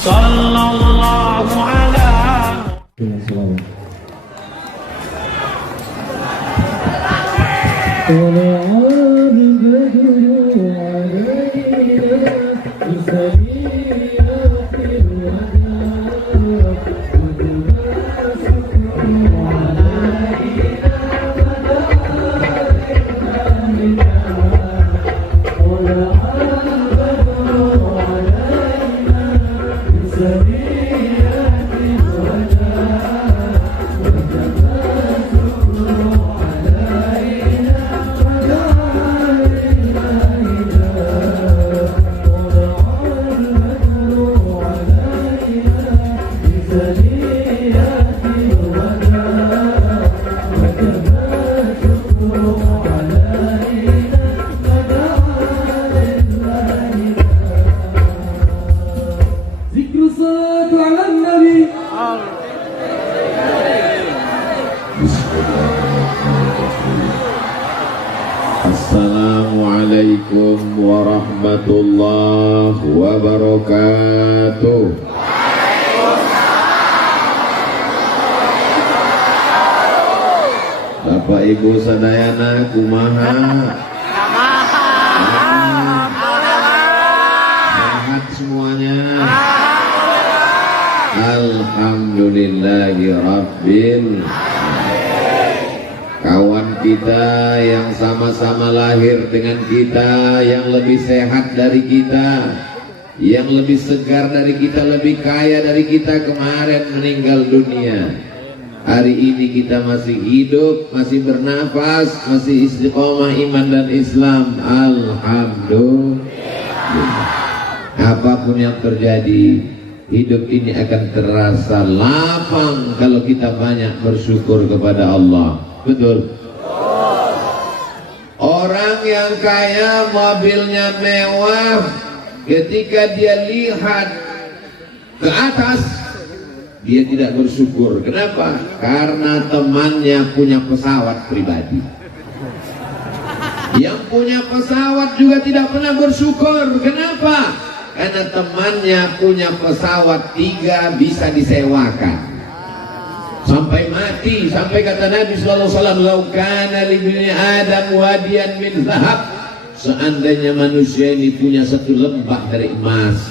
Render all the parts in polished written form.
Sallallahu ala Assalamualaikum warahmatullahi wabarakatuh. Bapak Ibu sadayana kumaha? Sehat semuanya? Alhamdulillahi rabbil. Kawan kita yang sama-sama lahir dengan kita, yang lebih sehat dari kita, yang lebih segar dari kita, lebih kaya dari kita, kemarin meninggal dunia. Hari ini kita masih hidup, masih bernafas, masih istiqomah iman dan Islam. Alhamdulillah. Apapun yang terjadi, hidup ini akan terasa lapang kalau kita banyak bersyukur kepada Allah. Betul. Orang yang kaya, mobilnya mewah, ketika dia lihat ke atas, dia tidak bersyukur. Kenapa? Karena temannya punya pesawat pribadi. Yang punya pesawat juga tidak pernah bersyukur. Kenapa? Karena temannya punya pesawat 3 bisa disewakan sampai mati, sampai kata Nabi sallallahu alaihi wasallam, "Lau kana li bani Adam wadiyan min zahab." Seandainya manusia ini punya 1 lembah dari emas,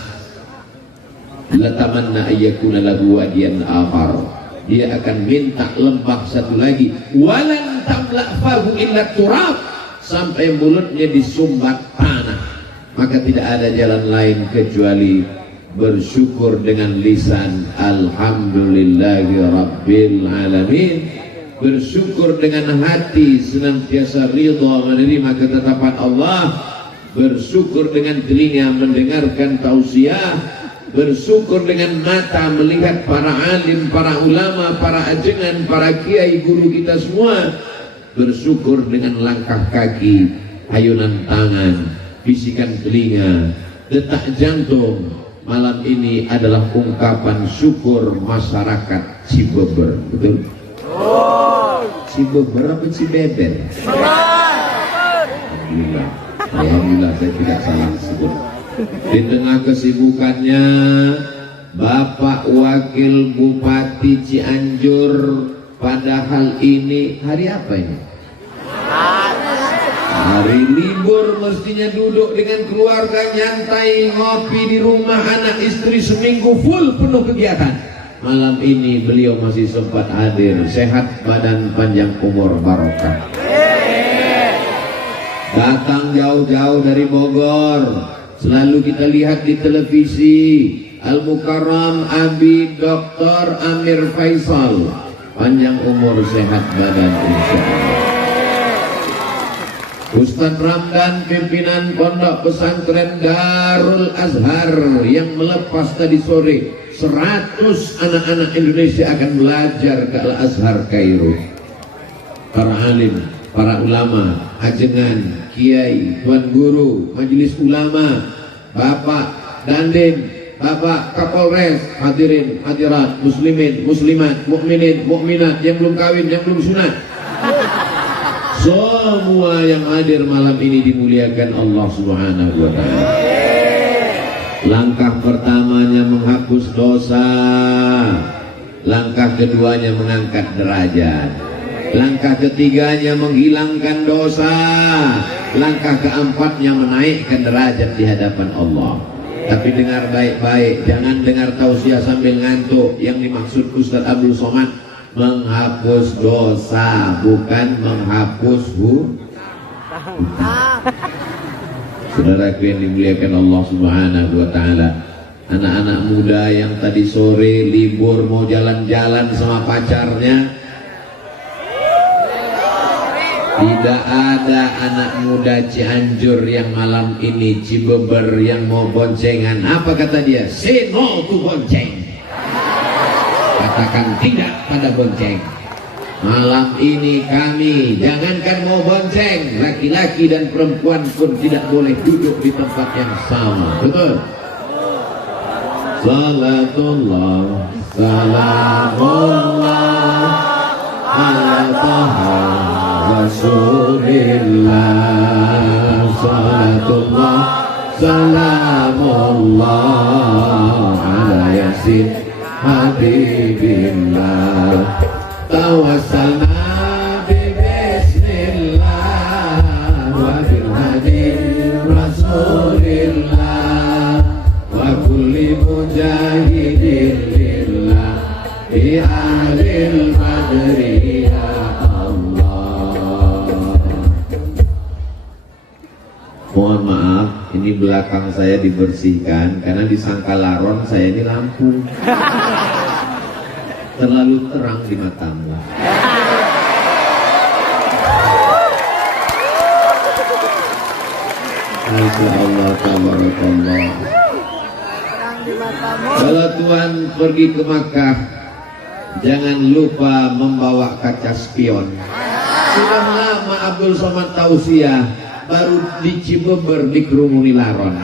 la tamanna ayyakuna lahu wadiyan akhar. Dia akan minta lembah 1 lagi. Walan tamla fahu illa turab, sampai mulutnya disumbat tanah. Maka tidak ada jalan lain kecuali bersyukur dengan lisan alhamdulillahi rabbil alamin, bersyukur dengan hati senantiasa ridha menerima ketetapan Allah, bersyukur dengan telinga mendengarkan tausiah, bersyukur dengan mata melihat para alim, para ulama, para ajengan, para kiai guru kita semua, bersyukur dengan langkah kaki, ayunan tangan, bisikan telinga, detak jantung. Malam ini adalah ungkapan syukur masyarakat Cibeber. Betul? Cibeber apa Cibeber? Alhamdulillah. Alhamdulillah saya tidak salah sebut. Di tengah kesibukannya, Bapak Wakil Bupati Cianjur, padahal ini hari apa ini? Hari libur, mestinya duduk dengan keluarga, nyantai, ngopi di rumah anak istri, seminggu full penuh kegiatan. Malam ini beliau masih sempat hadir, sehat badan, panjang umur, barokah. Datang jauh-jauh dari Bogor, selalu kita lihat di televisi, Al-Mukarram Abi Dr. Amir Faisal, panjang umur, sehat badan, insyaallah. Ustaz Ramdan, pimpinan Pondok Pesantren Darul Azhar, yang melepas tadi sore 100 anak-anak Indonesia akan belajar ke Al-Azhar Kairo. Para alim, para ulama, ajengan, kiai, tuan guru, majelis ulama, Bapak Dandim, Bapak Kapolres, hadirin, hadirat, muslimin, muslimat, mukminin, mukminat, yang belum kawin, yang belum sunat, semua yang hadir malam ini dimuliakan Allah Subhanahu wa ta'ala. Langkah pertamanya menghapus dosa, langkah keduanya mengangkat derajat, langkah ketiganya menghilangkan dosa, langkah keempatnya menaikkan derajat di hadapan Allah. Tapi dengar baik-baik, jangan dengar tausiah sambil ngantuk. Yang dimaksud Ustaz Abdul Somad menghapus dosa, bukan menghapus Saudaraku yang dimuliakan Allah Subhanahu wa Ta'ala, anak-anak muda yang tadi sore libur mau jalan-jalan sama pacarnya, tidak ada anak muda Cianjur yang malam ini Cibeber yang mau boncengan. Apa kata dia? Say no to bonceng. Katakan tidak pada bonceng. Malam ini kami jangankan mau bonceng, laki-laki dan perempuan pun tidak boleh duduk di tempat yang sama. Betul? Salatullah salamullah ala taha Rasulillah. Salatullah salamullah ala yasin habibillah. Tawassalna bi bismillah wa bil hadi Rasulillah wa kulli mujahidin lillah bi ahlil badri ya Allah. Mohon maaf, ini belakang saya dibersihkan karena disangka laron saya ini lampu. Terlalu terang di matamu. Masya Allah, tabarakallah. Kalau Tuhan pergi ke Makkah, jangan lupa membawa kaca spion. Sudah lama Abdul Somad tausiah, baru di Cibeber dikerumuni laron.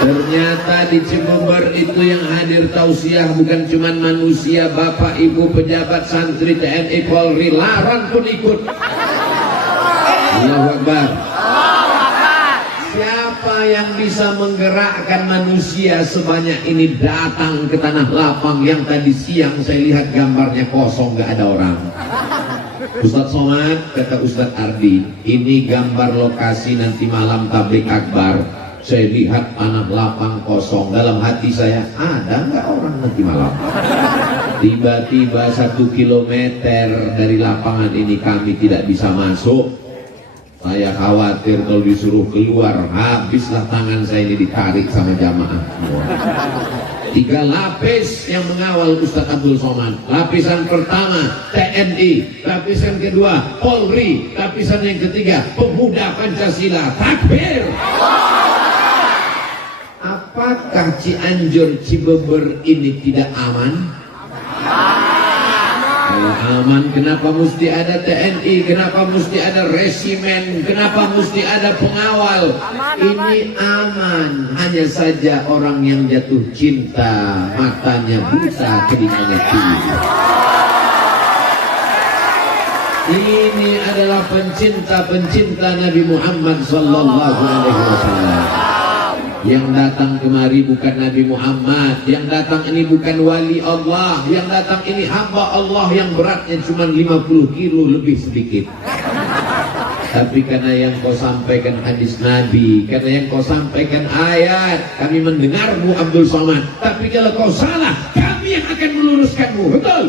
Ternyata di Cibeber itu yang hadir tausiah bukan cuma manusia, bapak, ibu, pejabat, santri, TNI, Polri, laron pun ikut. Allahu Akbar. Siapa yang bisa menggerakkan manusia sebanyak ini datang ke tanah lapang yang tadi siang saya lihat gambarnya kosong, gak ada orang. Ustadz Somad, kata Ustadz Ardi, ini gambar lokasi nanti malam tablik akbar. Saya lihat tanah lapang kosong, dalam hati saya, ada nggak orang nanti malam? Tiba-tiba 1 kilometer dari lapangan ini kami tidak bisa masuk. Saya khawatir kalau disuruh keluar, habislah tangan saya ini ditarik sama jamaah. 3 lapis yang mengawal Ustadz Abdul Somad. Lapisan pertama TNI, lapisan kedua Polri, lapisan yang ketiga pemuda Pancasila. Takbir! Apakah Cianjur Cibeber ini tidak aman? Kalau aman, kenapa mesti ada TNI? Kenapa mesti ada resimen? Kenapa mesti ada pengawal? Ini aman. Hanya saja orang yang jatuh cinta, matanya buta, telinganya tuli. Ini adalah pencinta-pencinta Nabi Muhammad sallallahu alaihi wasallam. Yang datang kemari bukan Nabi Muhammad, yang datang ini bukan wali Allah, yang datang ini hamba Allah yang beratnya cuma 50 kilo lebih sedikit. Tapi karena yang kau sampaikan hadis Nabi, karena yang kau sampaikan ayat, kami mendengarmu Abdul Somad. Tapi kalau kau salah, kami yang akan meluruskanmu. Betul?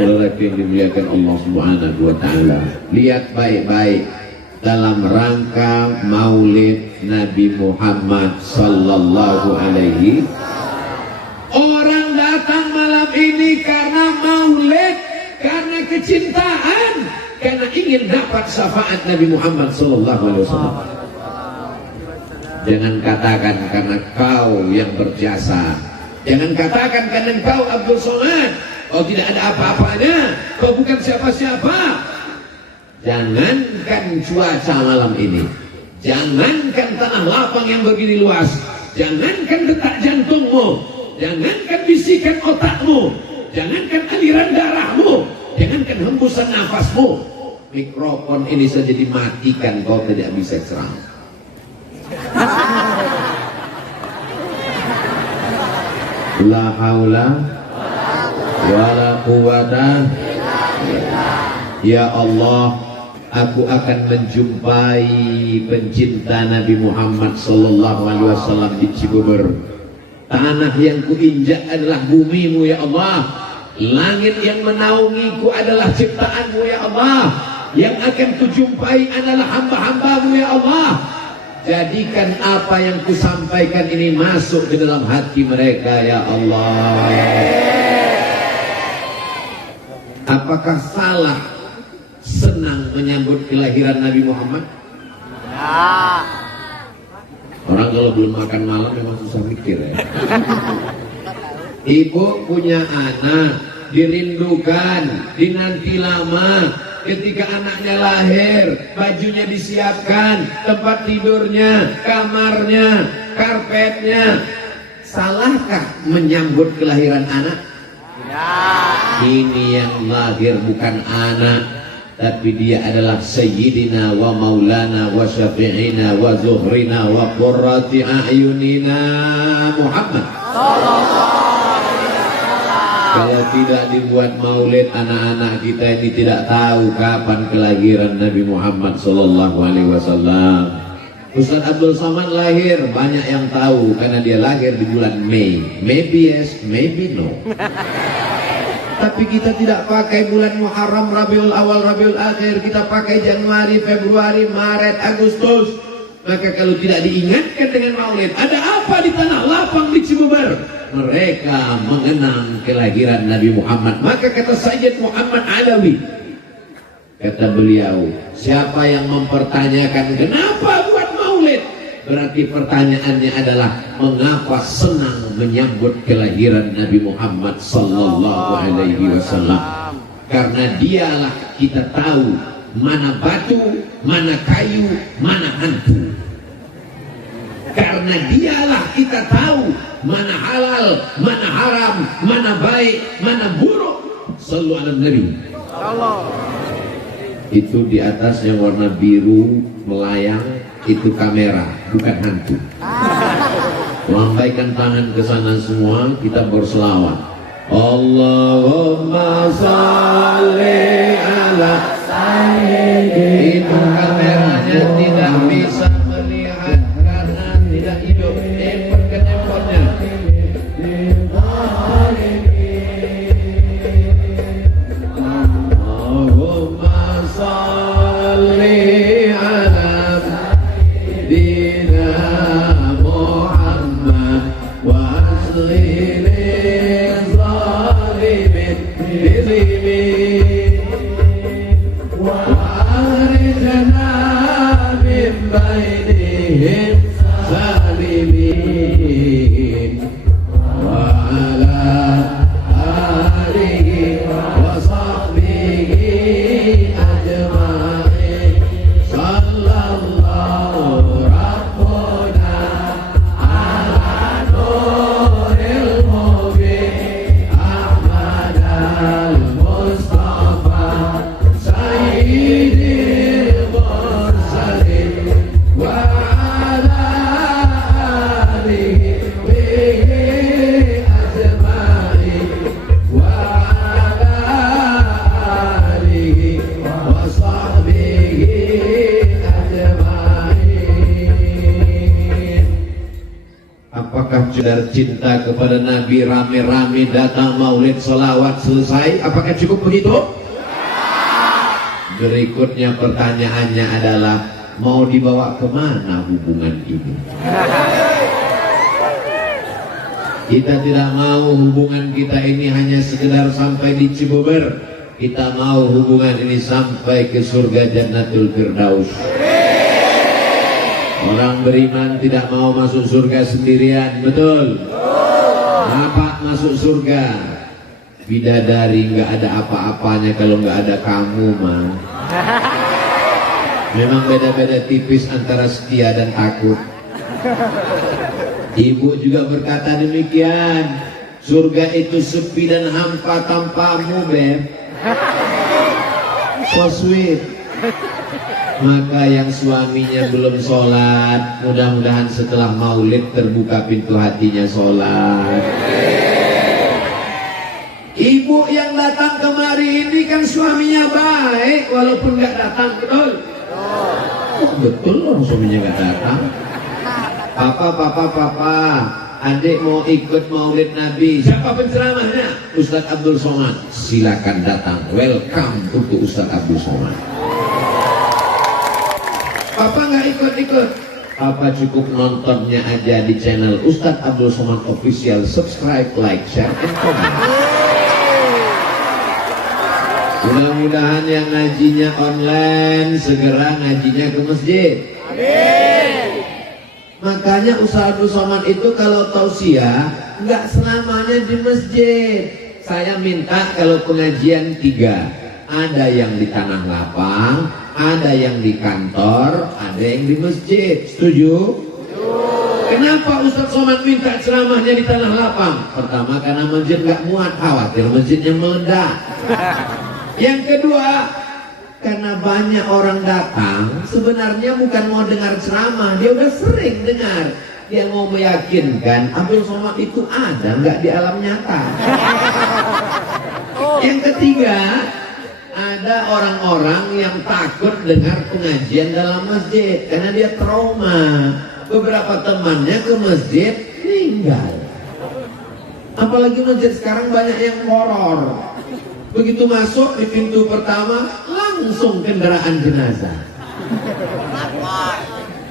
Lelaki yang dimuliakan Allah Subhanahu wa Ta'ala, lihat baik-baik. Dalam rangka maulid Nabi Muhammad sallallahu alaihi, orang datang malam ini karena maulid, karena kecintaan, karena ingin dapat syafaat Nabi Muhammad sallallahu alaihi wasallam. Jangan katakan karena kau yang berjasa, jangan katakan karena kau Abdul Somad, kau tidak ada apa-apanya, kau bukan siapa-siapa. Jangankan cuaca malam ini, jangankan tanah lapang yang begini luas, jangankan detak jantungmu, jangankan bisikan otakmu, jangankan aliran darahmu, jangankan hembusan nafasmu, mikrofon ini saja dimatikan, kau tidak bisa ceramah. La haula wala quwata. Ya Allah, aku akan menjumpai pencinta Nabi Muhammad sallallahu alaihi wasallam di Cibubur. Tanah yang kuinjak adalah bumimu ya Allah. Langit yang menaungiku adalah ciptaanmu ya Allah. Yang akan kujumpai adalah hamba-hambamu ya Allah. Jadikan apa yang kusampaikan ini masuk ke dalam hati mereka ya Allah. Apakah salah senang menyambut kelahiran Nabi Muhammad? Ya. Orang kalau belum makan malam memang susah mikir ya. Ibu punya anak, dirindukan, dinanti lama. Ketika anaknya lahir, bajunya disiapkan, tempat tidurnya, kamarnya, karpetnya. Salahkah menyambut kelahiran anak? Ya. Ini yang lahir bukan anak, tapi dia adalah Sayyidina wa Maulana wa Syafi'ina wa Zuhrina wa Qurrati A'yunina Muhammad. Kalau tidak dibuat maulid, anak-anak kita ini tidak tahu kapan kelahiran Nabi Muhammad sallallahu alaihi wasallam. Ustaz Abdul Somad lahir, banyak yang tahu karena dia lahir di bulan Mei. Maybe yes, maybe no. Tapi kita tidak pakai bulan Muharram, Rabiul Awal, Rabiul Akhir. Kita pakai Januari, Februari, Maret, Agustus. Maka kalau tidak diingatkan dengan maulid, ada apa di tanah lapang di Cibubur? Mereka mengenang kelahiran Nabi Muhammad. Maka kata Sayyid Muhammad Alawi, kata beliau, siapa yang mempertanyakan kenapa buat maulid, berarti pertanyaannya adalah mengapa senang menyambut kelahiran Nabi Muhammad sallallahu alaihi wasallam. Karena dialah kita tahu mana batu, mana kayu, mana hantu. Karena dialah kita tahu mana halal, mana haram, mana baik, mana buruk. Sallu ala Nabi. Itu di atas yang warna biru melayang, itu kamera, bukan hantu. Lambaikan tangan ke sana semua, kita berselawat. Allahumma salli ala sayyidina. Itu kameranya tidak bisa melihat karena tidak hidup. Tempatkan handphonenya. Allahumma salli ala sayyidina Muhammad wa aslil zalimin bizlimin wa akhrijna min bainihim salimin wa ala alihi wa sahbihi ajma'in. Sallallahu rabbuna ala nuril mubin Ahmad al-Mustafa sayyidil mursalin wa ala alihi bihi ajma'in wa ala alihi wa sahbihi ajma'in. Apakah saudara cinta kepada Nabi rame-rame datang maulid salawat selesai? Apakah cukup begitu? Berikutnya pertanyaannya adalah mau dibawa kemana hubungan ini? Kita tidak mau hubungan kita ini hanya sekedar sampai di Cibubur. Kita mau hubungan ini sampai ke surga Jannatul Firdaus. Orang beriman tidak mau masuk surga sendirian, betul? Kenapa masuk surga? Bidadari nggak ada apa-apanya kalau nggak ada kamu, mah. Memang beda-beda tipis antara setia dan takut. Ibu juga berkata demikian. Surga itu sepi dan hampa tanpamu, Beb. So sweet. Maka yang suaminya belum sholat, mudah-mudahan setelah maulid terbuka pintu hatinya sholat. Ibu yang datang kemari ini kan suaminya baik, walaupun nggak datang, betul? Oh, betul loh, suaminya nggak datang. Papa, adik mau ikut maulid Nabi. Siapa penceramahnya? Ustadz Abdul Somad. Silakan datang. Welcome untuk Ustadz Abdul Somad. Papa nggak ikut-ikut. Papa cukup nontonnya aja di channel Ustadz Abdul Somad Official. Subscribe, like, share, and comment. Mudah-mudahan yang ngajinya online segera ngajinya ke masjid. Amin. Makanya Ustadz Abdul Somad itu kalau tausiah nggak selamanya di masjid. Saya minta kalau pengajian 3, ada yang di tanah lapang, ada yang di kantor, ada yang di masjid. Setuju? Kenapa Ustadz Somad minta ceramahnya di tanah lapang? Pertama karena masjid nggak muat, khawatir masjidnya meledak. Yang kedua, karena banyak orang datang, sebenarnya bukan mau dengar ceramah, dia udah sering dengar. Dia mau meyakinkan Abdul Somad itu ada nggak di alam nyata. Yang ketiga, ada orang-orang yang takut dengar pengajian dalam masjid karena dia trauma. Beberapa temannya ke masjid meninggal. Apalagi masjid sekarang banyak yang horor. Begitu masuk di pintu pertama langsung kendaraan jenazah.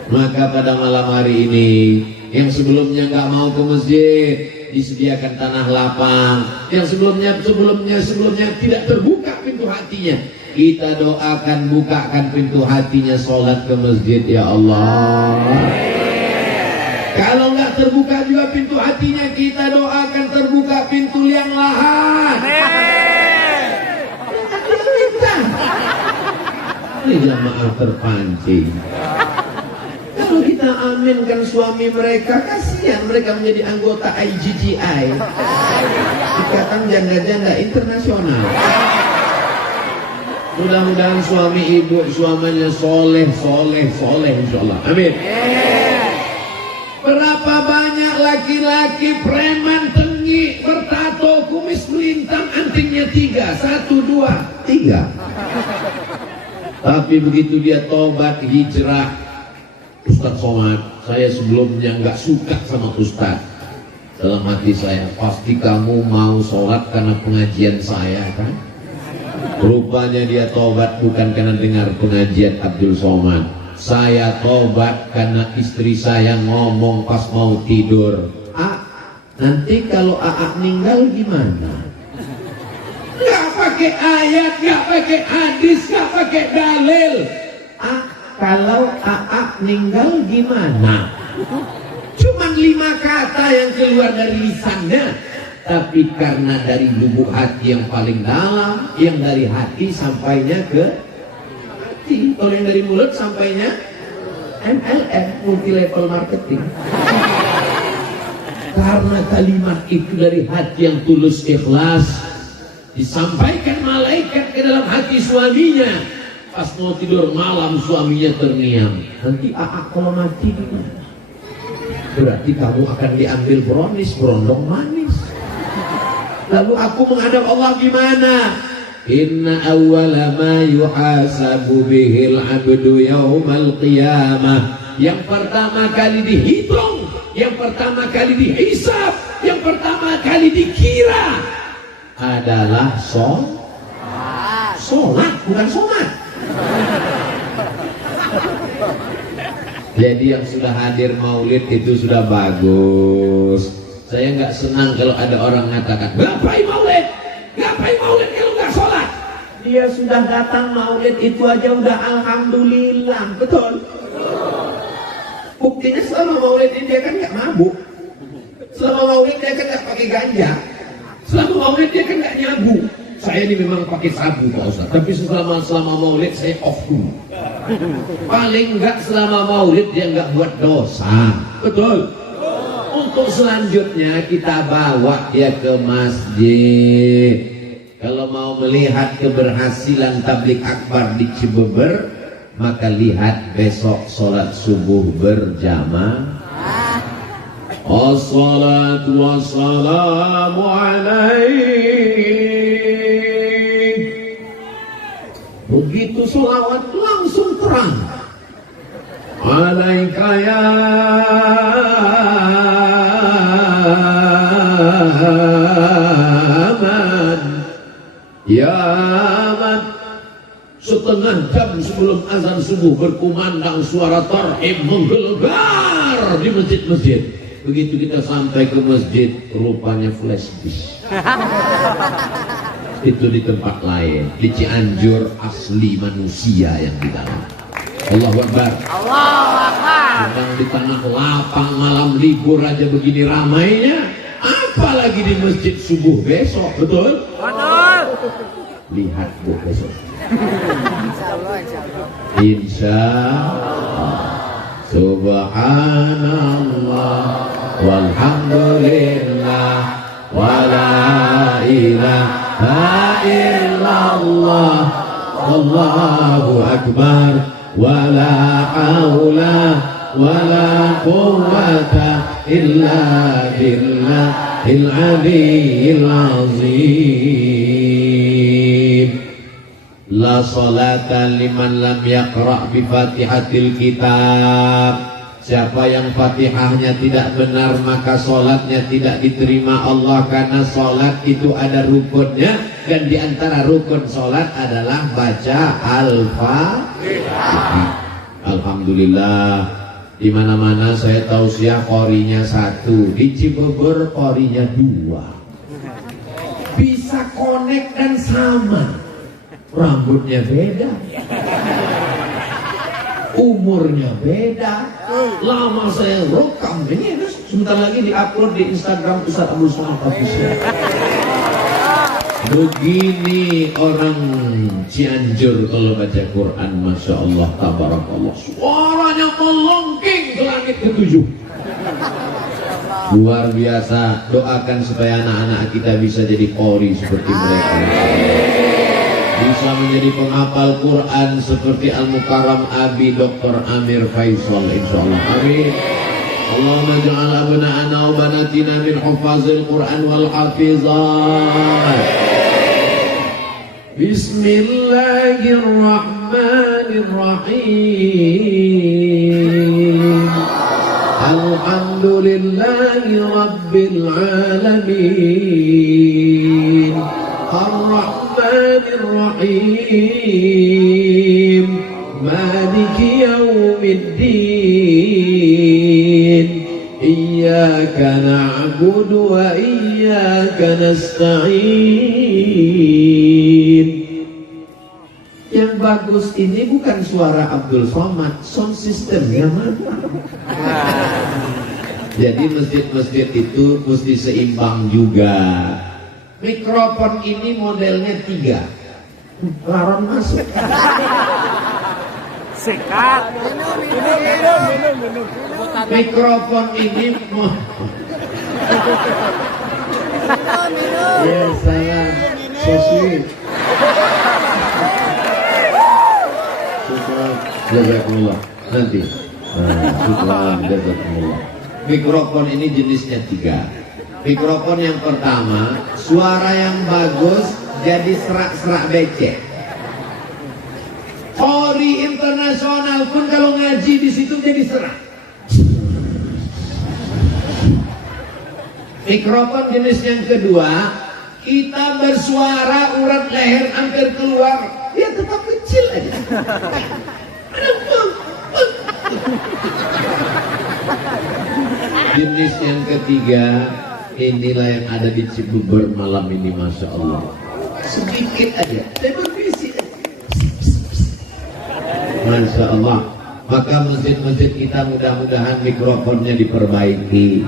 Maka pada malam hari ini yang sebelumnya nggak mau ke masjid disediakan tanah lapang, yang sebelumnya tidak terbuka pintu hatinya, kita doakan bukakan pintu hatinya sholat ke masjid ya Allah. Kalau nggak terbuka juga pintu hatinya, kita doakan terbuka pintu liang lahat. Ini jamaah terpancing. Kalau kita aminkan suami mereka, kasihan mereka menjadi anggota IGGI, Ikatan Janda-Janda Internasional. Mudah-mudahan suami ibu suaminya soleh insyaallah. Amin. Berapa banyak laki-laki preman tengi bertato kumis melintang antingnya 3, 1, 2, 3. Tapi begitu dia tobat hijrah, Ustadz Somad, saya sebelumnya nggak suka sama Ustadz. Dalam hati saya, pasti kamu mau sholat karena pengajian saya kan? Rupanya dia tobat bukan karena dengar pengajian Abdul Somad. Saya tobat karena istri saya ngomong pas mau tidur, nanti kalau AA meninggal gimana? Nggak pakai ayat, nggak pakai hadis, nggak pakai dalil. Kalau AA meninggal gimana? Cuman 5 kata yang keluar dari lisannya, tapi karena dari lubuk hati yang paling dalam, yang dari hati sampainya ke hati. Kalau yang dari mulut sampainya MLM, multi level marketing. Karena kalimat itu dari hati yang tulus ikhlas, disampaikan malaikat ke dalam hati suaminya. Pas mau tidur malam suaminya terngiang, nanti kalau mati gimana? Berarti kamu akan diambil brownies, berondong manis. Lalu aku menghadap Allah gimana? Inna awwala ma yuhasabu bihil abdu yaumal qiyamah. Yang pertama kali dihitung, yang pertama kali dihisab, yang pertama kali dikira adalah sholat, bukan sholat. Jadi yang sudah hadir maulid itu sudah bagus. Saya nggak senang kalau ada orang mengatakan ngapain maulid kalau nggak sholat. Dia sudah datang maulid itu aja udah alhamdulillah, betul? Buktinya selama maulid ini dia kan nggak mabuk, selama maulid dia kan nggak pakai ganja, selama maulid dia kan nggak nyabu. Saya ini memang pakai sabu Pak Ustaz, tapi selama maulid saya off dulu. Paling enggak selama maulid dia enggak buat dosa, betul? Untuk selanjutnya kita bawa dia ke masjid. Kalau mau melihat keberhasilan tablik akbar di Cibeber, maka lihat besok sholat subuh berjamaah. Assalatu wassalamu alaik. Begitu sholawat langsung terang. Alaika ya man, ya man. Setengah jam sebelum azan subuh berkumandang suara tarhim menggelegar di masjid-masjid. Begitu kita sampai ke masjid, rupanya flash disk. Itu di tempat lain, di Cianjur asli manusia yang di dalam. Allahu Akbar. Allahu Akbar. Sedang di tengah lapang malam libur aja begini ramainya, apalagi di masjid subuh besok, betul? Betul. Lihat Bu besok. Insyaallah. Insya Allah. Subhanallah walhamdulillah wala ilaha illallah wallahu akbar wala haula wala quwwata illa billahil aliyyil azim. La salata liman lam yaqra' bi fatihatil kitab. Siapa yang fatihahnya tidak benar, maka solatnya tidak diterima Allah, karena solat itu ada rukunnya, dan di antara rukun solat adalah baca Al-Fatihah. Alhamdulillah, di mana-mana saya tausiah qorinya 1, di Cibeber qorinya 2. Bisa connect dan sama. Rambutnya beda, umurnya beda. Lama saya rekam ini, terus sebentar lagi diupload di Instagram Ustaz Abdul Somad Official. Begini orang Cianjur kalau baca Quran, masya Allah, tabarakallah, suaranya melengking ke langit ke-7. Luar biasa. Doakan supaya anak-anak kita bisa jadi qori seperti mereka, bisa menjadi penghafal Quran seperti Al-Mukarram Abi Dr. Amir Faisal, insyaallah. Amin. Allahumma ja'al abna'ana wa banatina min hufazil Quran wal hafizat. Bismillahirrahmanirrahim. Alhamdulillahi rabbil alamin. Ar-Rahmanir-Rahim, Maliki Yawmiddin, Iyyaka na'budu wa iyyaka nasta'in. Yang bagus ini bukan suara Abdul Somad, sound systemnya mana? Jadi masjid-masjid itu mesti seimbang juga. Mikrofon ini modelnya 3. Laron masuk. Sikat. Minum. Mikrofon ini ya saya so sweet. Syukran jazakumullah. Nanti. Syukran jazakumullah. Mikrofon ini jenisnya 3. Mikrofon yang pertama, suara yang bagus jadi serak-serak becek. Qori internasional pun kalau ngaji di situ jadi serak. Mikrofon jenis yang kedua, kita bersuara urat leher hampir keluar, ya tetap kecil aja. Jenis yang ketiga, inilah yang ada di Cibeber malam ini, masya Allah. Sedikit aja, saya berbisik. Masya Allah. Maka masjid-masjid kita mudah-mudahan mikrofonnya diperbaiki.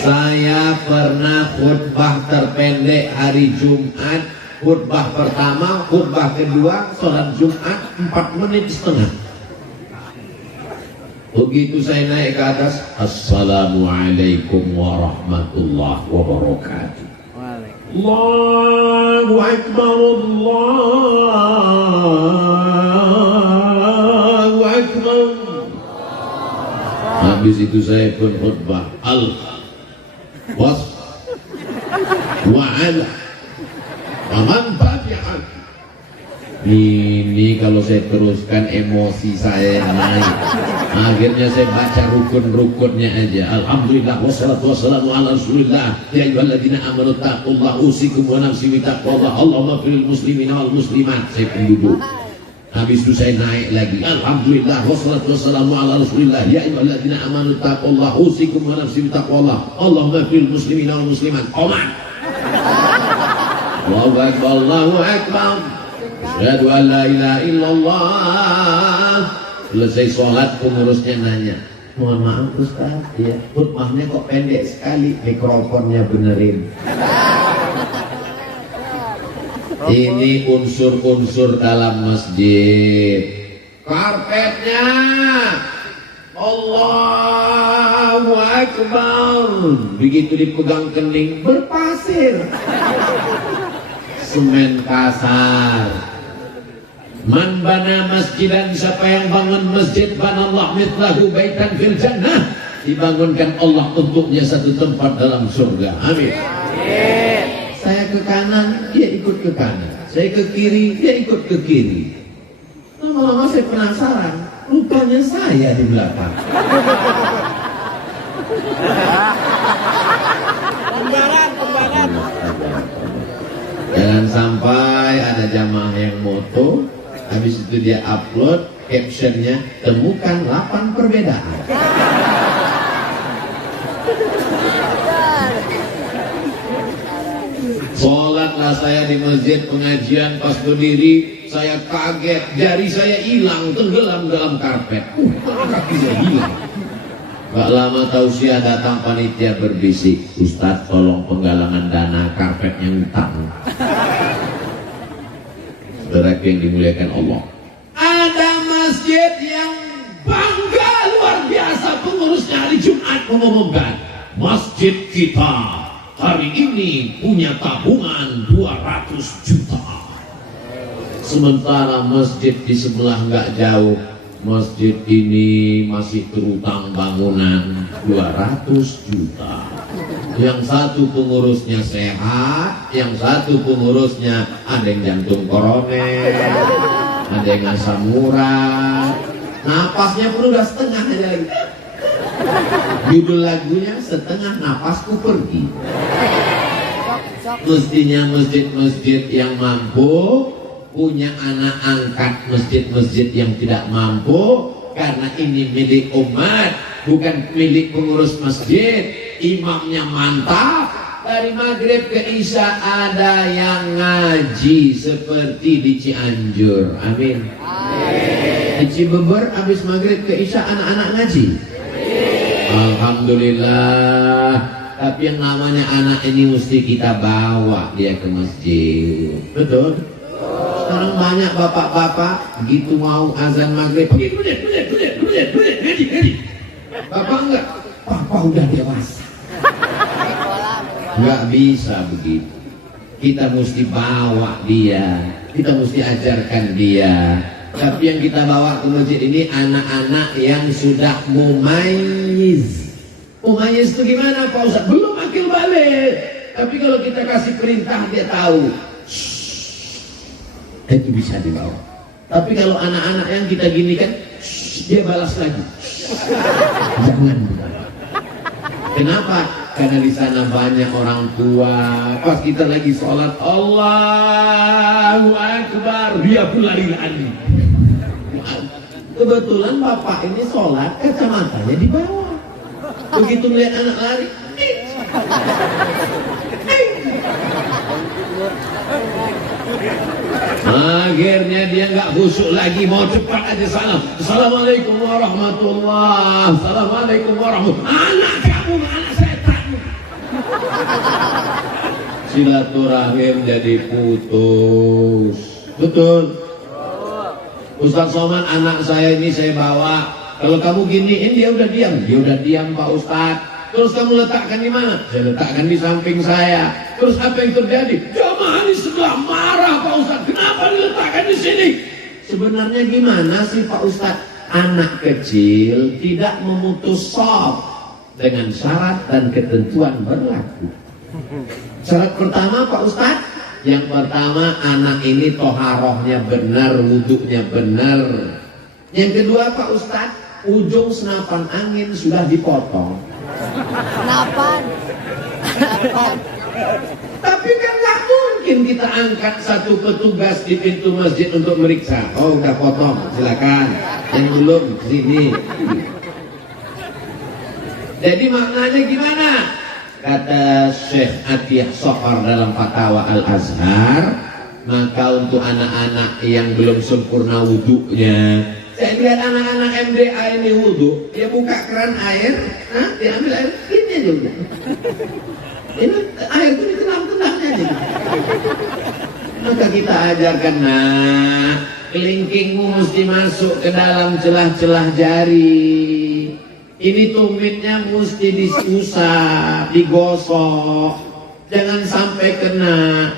Saya pernah khutbah terpendek hari Jumat. Khutbah pertama, khutbah kedua, sholat Jumat 4 menit setengah. Begitu saya naik ke atas, Assalamualaikum warahmatullahi wabarakatuh. Allahu Akbar, Allahu Akbar. Habis itu saya pun khutbah al-was wa'ala wa man tabi'an. Ini kalau saya teruskan emosi saya naik. Akhirnya saya baca rukun-rukunnya aja. Alhamdulillah wassalatu wassalamu ala Rasulillah. Ya ayyuhalladzina amanu taqullaha usikum wa nafsi bi taqwallah. Allahumma fil muslimina wal muslimat. Saya penduduk. Habis itu saya naik lagi. Alhamdulillah wassalatu wassalamu ala Rasulillah. Ya ayyuhalladzina amanu taqullaha usikum wa nafsi bi taqwallah. Allahumma fil muslimina wal muslimat. Qoman. Allahu akbar, Allahu akbar. Asyhadu an la ilaha illallah. Selesai sholat pengurusnya nanya, mohon maaf Ustaz, ya, khutbahnya kok pendek sekali, mikrofonnya benerin. Ini unsur-unsur dalam masjid. Karpetnya Allahu Akbar, begitu dipegang kening berpasir, semen kasar. Man bana masjidan, siapa yang bangun masjid, banallah mithlahu baitan fil jannah, dibangunkan Allah untuknya satu tempat dalam surga. Amin. Saya ke kanan, dia ikut ke kanan. Saya ke kiri, dia ikut ke kiri. Lama-lama saya penasaran, rupanya saya di belakang. Pembaran. Jangan sampai ada jamaah yang moto, habis itu dia upload captionnya, temukan 8 perbedaan. Sholatlah saya di masjid pengajian, pas berdiri saya kaget, jari saya hilang, tenggelam dalam karpet. Kaki saya hilang. Gak lama tausiah datang panitia berbisik, Ustadz tolong penggalangan dana karpetnya utang. Saudara yang dimuliakan Allah, ada masjid yang bangga luar biasa, pengurusnya hari Jumat mengumumkan, masjid kita hari ini punya tabungan 200 juta. Sementara masjid di sebelah nggak jauh, masjid ini masih terutang bangunan 200 juta. Yang satu pengurusnya sehat, yang satu pengurusnya ada yang jantung koroner, ada yang asam urat, napasnya pun udah setengah aja lagi. Judul lagunya setengah napasku pergi. Mestinya masjid-masjid yang mampu punya anak angkat masjid-masjid yang tidak mampu, karena ini milik umat, bukan milik pengurus masjid. Imamnya mantap, dari maghrib ke isya ada yang ngaji seperti di Cianjur. Amin. Di Cibeber habis maghrib ke isya anak-anak ngaji. Alhamdulillah. Tapi yang namanya anak ini mesti kita bawa dia ke masjid. Betul? Sekarang banyak bapak-bapak begitu mau azan maghrib, pergi ngaji. Bapak enggak, bapak udah dewasa. Enggak bisa begitu. Kita mesti bawa dia, kita mesti ajarkan dia. Tapi yang kita bawa ke masjid ini anak-anak yang sudah mumayyiz. Mumayyiz itu gimana Pak Ustaz? Belum akil balik. Tapi kalau kita kasih perintah dia tahu. Itu bisa dibawa. Tapi kalau anak-anak yang kita gini kan, dia balas lagi. Jangan. Kenapa? Karena di sana banyak orang tua. Pas kita lagi sholat, Allahu Akbar, dia pun lari-lari. Kebetulan bapak ini sholat, kacamatanya di bawah. Begitu melihat anak lari, akhirnya dia nggak khusyuk lagi, mau cepat aja salam. Assalamualaikum warahmatullahi. Assalamualaikum warahmatullahi. Anak kamu, anak setan. Silaturahim jadi putus. Betul. Ustaz Somad, anak saya ini saya bawa. Kalau kamu giniin dia udah diam. Dia udah diam Pak Ustaz. Terus kamu letakkan di mana? Saya letakkan di samping saya. Terus apa yang terjadi? Jamaah di sebelah marah Pak Ustadz. Kenapa diletakkan di sini? Sebenarnya gimana sih Pak Ustadz? Anak kecil tidak memutus shaf dengan syarat dan ketentuan berlaku. Syarat pertama Pak Ustadz, yang pertama anak ini toharohnya benar, wudhunya benar. Yang kedua Pak Ustadz, ujung senapan angin sudah dipotong. Senapan. Tapi kan nggak mungkin kita angkat satu petugas di pintu masjid untuk meriksa. Oh udah potong, silakan. Yang belum sini. Jadi maknanya gimana? Kata Syekh Atiyah Sohar dalam Fatwa Al-Azhar, maka untuk anak-anak yang belum sempurna wudhunya, saya lihat anak-anak MDA ini wudhu, dia buka keran air, dia ambil air, ini aja udah. Ini air itu ditenang-tenangnya aja. Maka kita ajarkan, nah, kelingkingmu mesti masuk ke dalam celah-celah jari. Ini tumitnya mesti diusap, digosok, jangan sampai kena.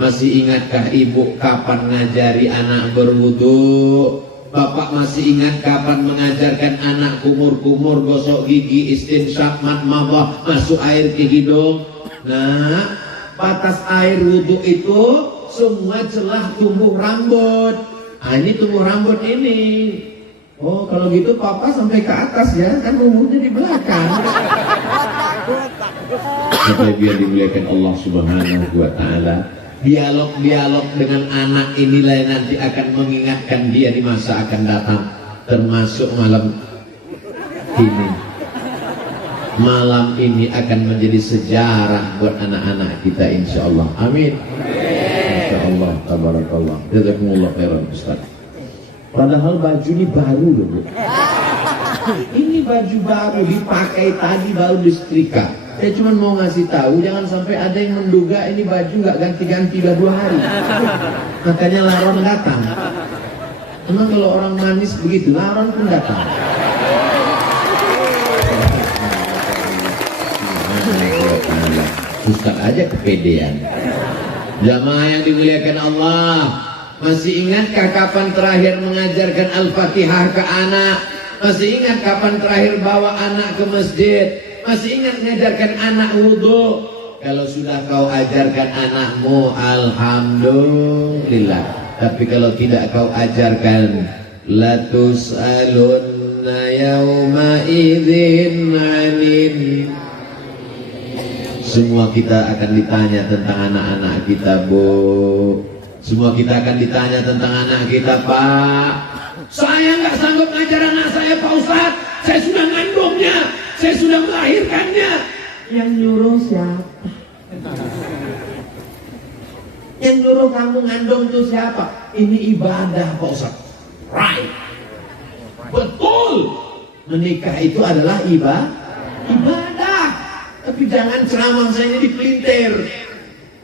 Masih ingatkah ibu kapan ngajari anak berwudu? Bapak masih ingat kapan mengajarkan anak kumur-kumur gosok gigi, istinsyaq, madmadah, masuk air ke hidung? Nah, batas air wudu itu semua celah tumbuh rambut. Nah, ini tumbuh rambut ini. Oh, kalau gitu papa sampai ke atas ya, kan umurnya di belakang. Supaya biar dimuliakan Allah Subhanahu wa Ta'ala. Dialog-dialog dengan anak inilah yang nanti akan mengingatkan dia di masa akan datang, termasuk malam ini. Malam ini akan menjadi sejarah buat anak-anak kita insyaallah. Amin. Insyaallah, tabarakallah. Jazakumullah khairan Ustaz. Padahal baju ini baru loh, Bu. Ini baju baru dipakai tadi, baru disetrika. Saya cuma mau ngasih tahu, jangan sampai ada yang menduga ini baju nggak ganti-ganti udah 2 hari. Makanya laron datang. Emang kalau orang manis begitu, laron pun datang. Ustaz aja kepedean. Jamaah yang dimuliakan Allah, masih ingatkah kapan terakhir mengajarkan Al-Fatihah ke anak? Masih ingat kapan terakhir bawa anak ke masjid? Masih ingat mengajarkan anak wudhu? Kalau sudah kau ajarkan anakmu, alhamdulillah. Tapi kalau tidak kau ajarkan, la tus'alunna yawma idzin 'anil. Semua kita akan ditanya tentang anak-anak kita, Bu. Semua kita akan ditanya tentang anak kita, Pak. Saya nggak sanggup ngajar anak saya, Pak Ustadz. Saya sudah ngandungnya, saya sudah melahirkannya. Yang nyuruh siapa? Yang nyuruh kamu ngandung itu siapa? Ini ibadah, Pak Ustadz. Right. Betul. Menikah itu adalah ibadah. Tapi jangan ceramah saya ini dipelintir.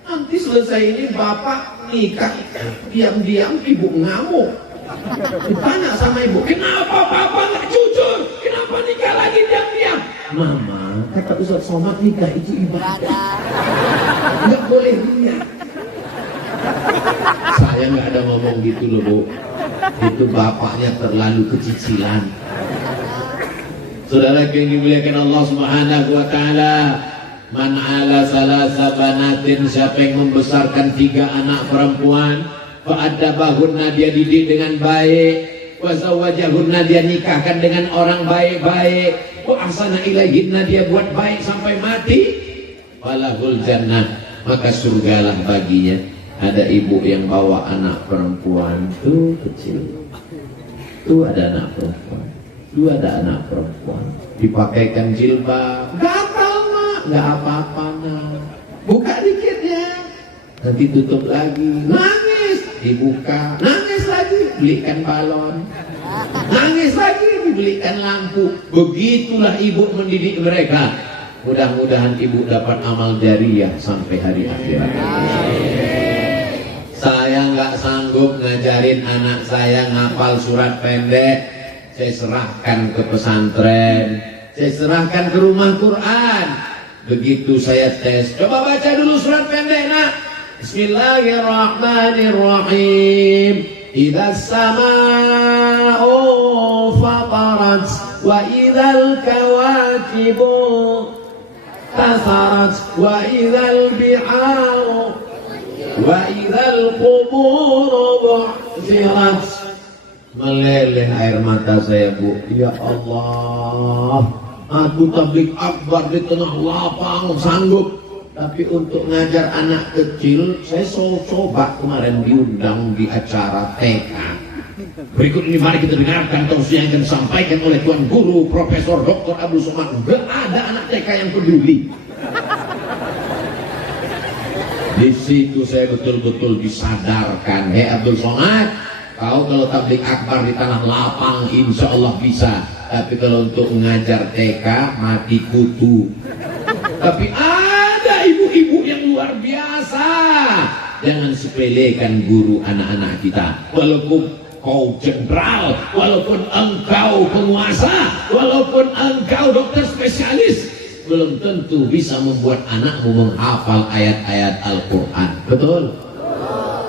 Nanti selesai ini bapak nikah, diam-diam ibu ngamuk. Ditanya sama ibu, kenapa bapak nggak jujur? Kenapa nikah lagi diam-diam? Mama, kata Ustaz Somad, nikah itu ibadah. Nggak boleh niat. Saya nggak ada ngomong gitu loh, Bu. Itu bapaknya terlalu kecicilan. Saudara yang dimuliakan Allah Subhanahu wa Ta'ala, man ala salasa banatin, siapa yang membesarkan 3 anak perempuan, fa'addabahunna, dia didik dengan baik, wa zawwajahunna, dia nikahkan dengan orang baik-baik, wa ahsana ilaihinna, dia buat baik sampai mati, falahul jannah, maka surgalah baginya. Ada ibu yang bawa anak perempuan tuh kecil, tuh ada anak perempuan, tuh ada anak perempuan, dipakaikan jilbab, gatal mak, nggak apa-apa nak, buka dikit ya, nanti tutup lagi, nangis, dibuka, nangis lagi, belikan balon, nangis lagi, dibelikan lampu. Begitulah ibu mendidik mereka. Mudah-mudahan ibu dapat amal jariyah sampai hari akhirat. Saya nggak sanggup ngajarin anak saya ngapal surat pendek. Saya serahkan ke pesantren, saya serahkan ke rumah Quran. Begitu saya tes, coba baca dulu surat pendek nak. Bismillahirrahmanirrahim. Idzas samaa'u fatarat wa idzal kawakibu tasarat wa idzal biharu wa idzal quburu bu'thirat. Meleleh air mata saya, Bu. Ya Allah, aku tablik akbar di tengah lapang sanggup, tapi untuk ngajar anak kecil saya coba kemarin diundang di acara TK. Berikut ini mari kita dengarkan tausiah yang akan disampaikan oleh Tuan Guru Profesor Dr. Abdul Somad. Gak ada anak TK yang peduli. Di situ saya betul-betul disadarkan, hei Abdul Somad, kau kalau tablik akbar di tanah lapang insya Allah bisa, tapi kalau untuk mengajar TK mati kutu. Tapi ada ibu-ibu yang luar biasa. Jangan sepelekan guru anak-anak kita. Walaupun kau jenderal, walaupun engkau penguasa, walaupun engkau dokter spesialis, belum tentu bisa membuat anakmu menghafal ayat-ayat Al-Quran. Betul?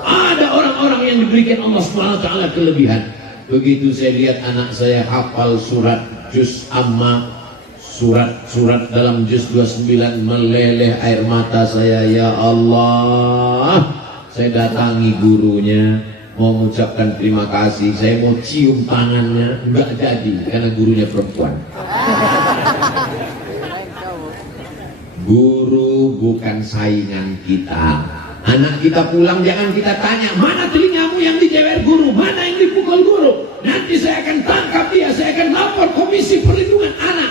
Ada orang-orang yang diberikan Allah SWT kelebihan. Begitu saya lihat anak saya hafal surat juz amma, surat dalam juz 29, meleleh air mata saya. Ya Allah, saya datangi gurunya, mau mengucapkan terima kasih, saya mau cium tangannya, enggak jadi karena gurunya perempuan. Guru bukan saingan kita. Anak kita pulang jangan kita tanya, mana telingamu yang dijewer guru, mana yang dipukul guru. Nanti saya akan tangkap dia, saya akan lapor Komisi Perlindungan Anak.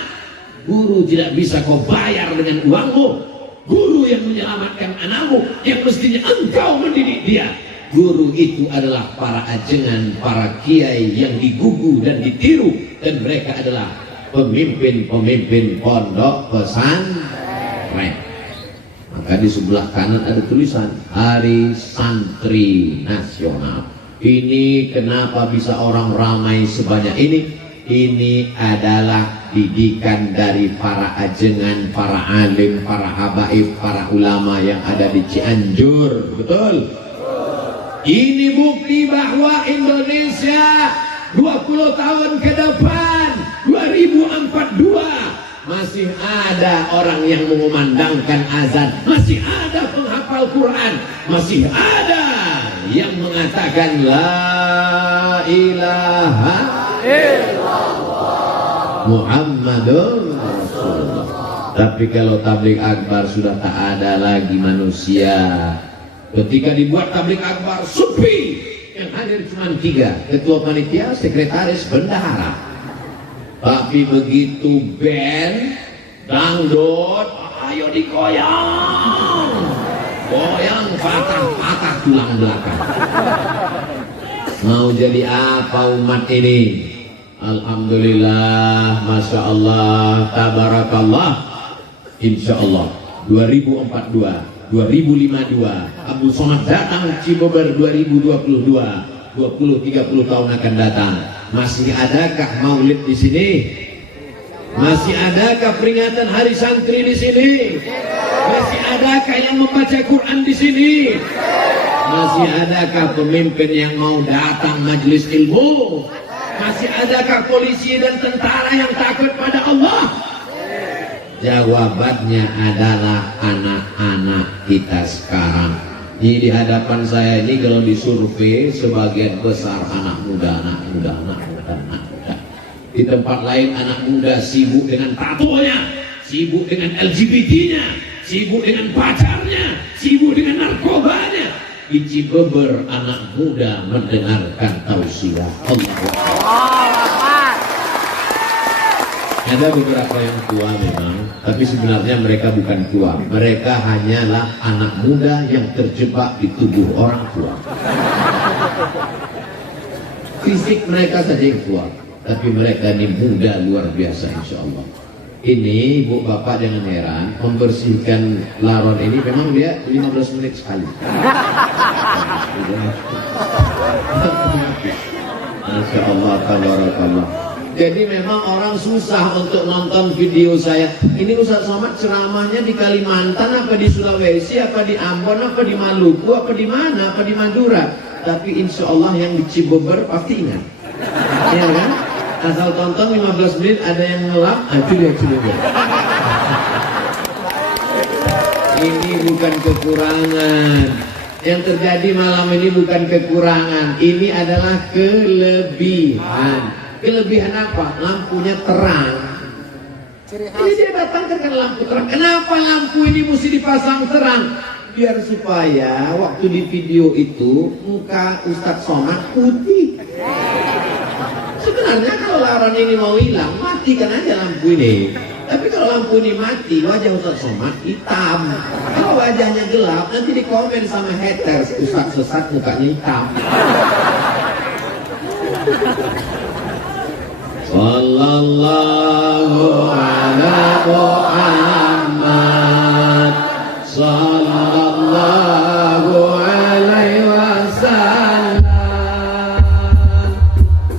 Guru tidak bisa kau bayar dengan uangmu. Guru yang menyelamatkan anakmu, yang mestinya engkau mendidik dia. Guru itu adalah para ajengan, para kiai yang digugu dan ditiru, dan mereka adalah pemimpin-pemimpin pondok pesantren. Maka di sebelah kanan ada tulisan Hari Santri Nasional. Ini kenapa bisa orang ramai sebanyak ini? Ini adalah didikan dari para ajengan, para alim, para habaib, para ulama yang ada di Cianjur. Betul? Ini bukti bahwa Indonesia 20 tahun ke depan, 2042, masih ada orang yang mengumandangkan azan, masih ada penghafal Quran, masih ada yang mengatakan la ilaha illallah Muhammadun Rasulullah. Tapi kalau tablik akbar sudah tak ada lagi manusia. Ketika dibuat tablik akbar, sepi, yang hadir cuma 3, ketua panitia, sekretaris, bendahara. Tapi begitu band dangdut, ayo dikoyang, goyang patah-patah tulang belakang. Mau jadi apa umat ini? Alhamdulillah, Masya Allah, Tabarakallah. Insya Allah 2042, 2052 Abdul Somad datang Cibober 2022, 20-30 tahun akan datang. Masih adakah maulid di sini? Masih adakah peringatan Hari Santri di sini? Masih adakah yang membaca Quran di sini? Masih adakah pemimpin yang mau datang majelis ilmu? Masih adakah polisi dan tentara yang takut pada Allah? Jawabannya adalah anak-anak kita sekarang. Ini di hadapan saya ini kalau disurvei sebagian besar anak muda. Di tempat lain anak muda sibuk dengan tatonya, sibuk dengan LGBT-nya, sibuk dengan pacarnya, sibuk dengan narkobanya. Di Cibeber anak muda mendengarkan tausiah Allah. Ada beberapa yang tua memang, tapi sebenarnya mereka bukan tua. Mereka hanyalah anak muda yang terjebak di tubuh orang tua. Fisik mereka saja yang tua, tapi mereka ini muda luar biasa insya Allah. Ini ibu bapak jangan heran, membersihkan laron ini memang dia 15 menit sekali. Masya Allah, tabarakallah. Jadi memang orang susah untuk nonton video saya. Ini Ustaz Somad ceramahnya di Kalimantan apa di Sulawesi apa di Ambon apa di Maluku apa di mana apa di Madura. Tapi insya Allah yang di Cibeber pasti ingat. Ya kan? Asal tonton 15 menit ada yang ngelap, itu dia Cibeber. Ini bukan kekurangan. Yang terjadi malam ini bukan kekurangan. Ini adalah kelebihan. Kelebihan apa? Lampunya terang. Ini dia datangkan lampu terang. Kenapa lampu ini mesti dipasang terang? Biar supaya waktu di video itu muka Ustadz Somad putih. Sebenarnya kalau laran ini mau hilang, matikan aja lampu ini. Tapi kalau lampu ini mati, wajah Ustadz Somad hitam. Kalau wajahnya gelap, nanti di komen sama haters, Ustadz sesat mukanya hitam. Sallallahu ala Muhammad, sallallahu alaihi wasallam,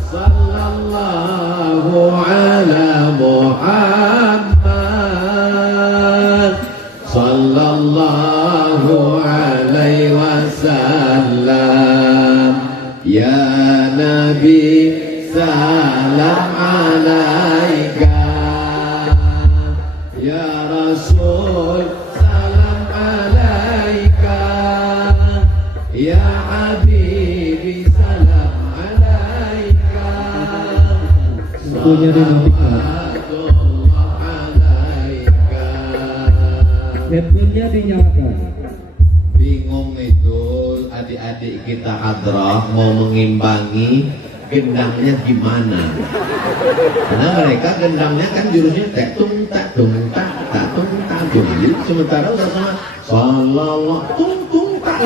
sallallahu ala Muhammad, sallallahu alaihi wasallam. Ya Nabi salam alaika, ya Rasul salam alaika, ya Habibi salam alaika. Salawatullah alaika. Handphonenya dinyalakan. Bingung itu adik-adik kita hadrah mau mengimbangi gendangnya gimana? Karena mereka gendangnya kan jurusnya tak tung tak tung tak tak tung tak tung. Sementara udah sama sallallahu tung tung tak.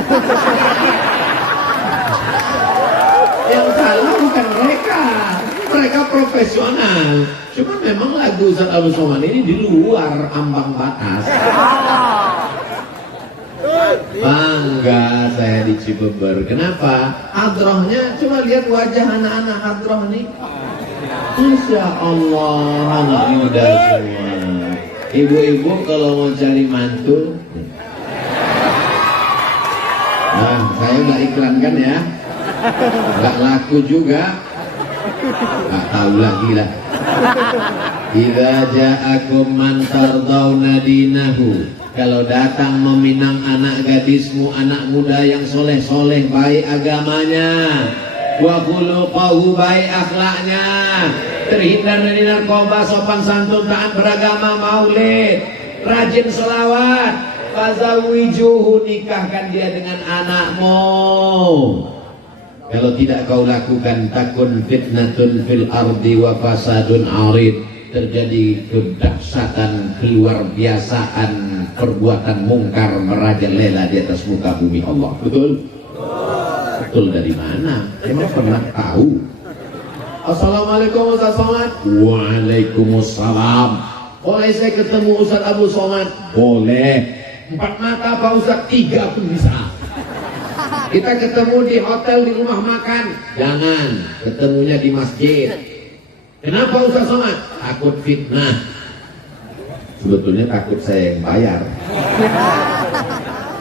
Yang salah bukan mereka, mereka profesional. Cuma memang lagu Ustaz Abdul Somad ini di luar ambang batas. Bangga saya di Cibeber. Kenapa? Hadrohnya, coba lihat wajah anak-anak hadroh nih. Insya Allah anak muda semua. Ibu-ibu kalau mau cari mantu, nah saya udah iklankan ya. Gak laku juga. Gak tahu lagi lah. Idza ja'akum man tardawna dinahu. Kalau datang meminang anak gadismu, anak muda yang soleh-soleh, baik agamanya, wa khuluquhu, baik akhlaknya, terhindar dari narkoba, sopan santun, taat beragama, maulid, rajin selawat, fazawijuhu, nikahkan dia dengan anakmu. Kalau tidak kau lakukan, takun fitnatun fil ardi wa fasadun arid, terjadi kedahsyatan, keluar biasaan, perbuatan mungkar merajalela di atas muka bumi Allah. Betul? Betul dari mana? Emang pernah tahu? Assalamualaikum Ustaz Somad. Waalaikumsalam. Boleh saya ketemu Ustaz Abu Somad? Boleh. 4 mata Pak Ustaz, 3 pun bisa. Kita ketemu di hotel, di rumah makan. Jangan, ketemunya di masjid. Kenapa Ustaz Somad? Takut fitnah. Sebetulnya takut saya yang bayar.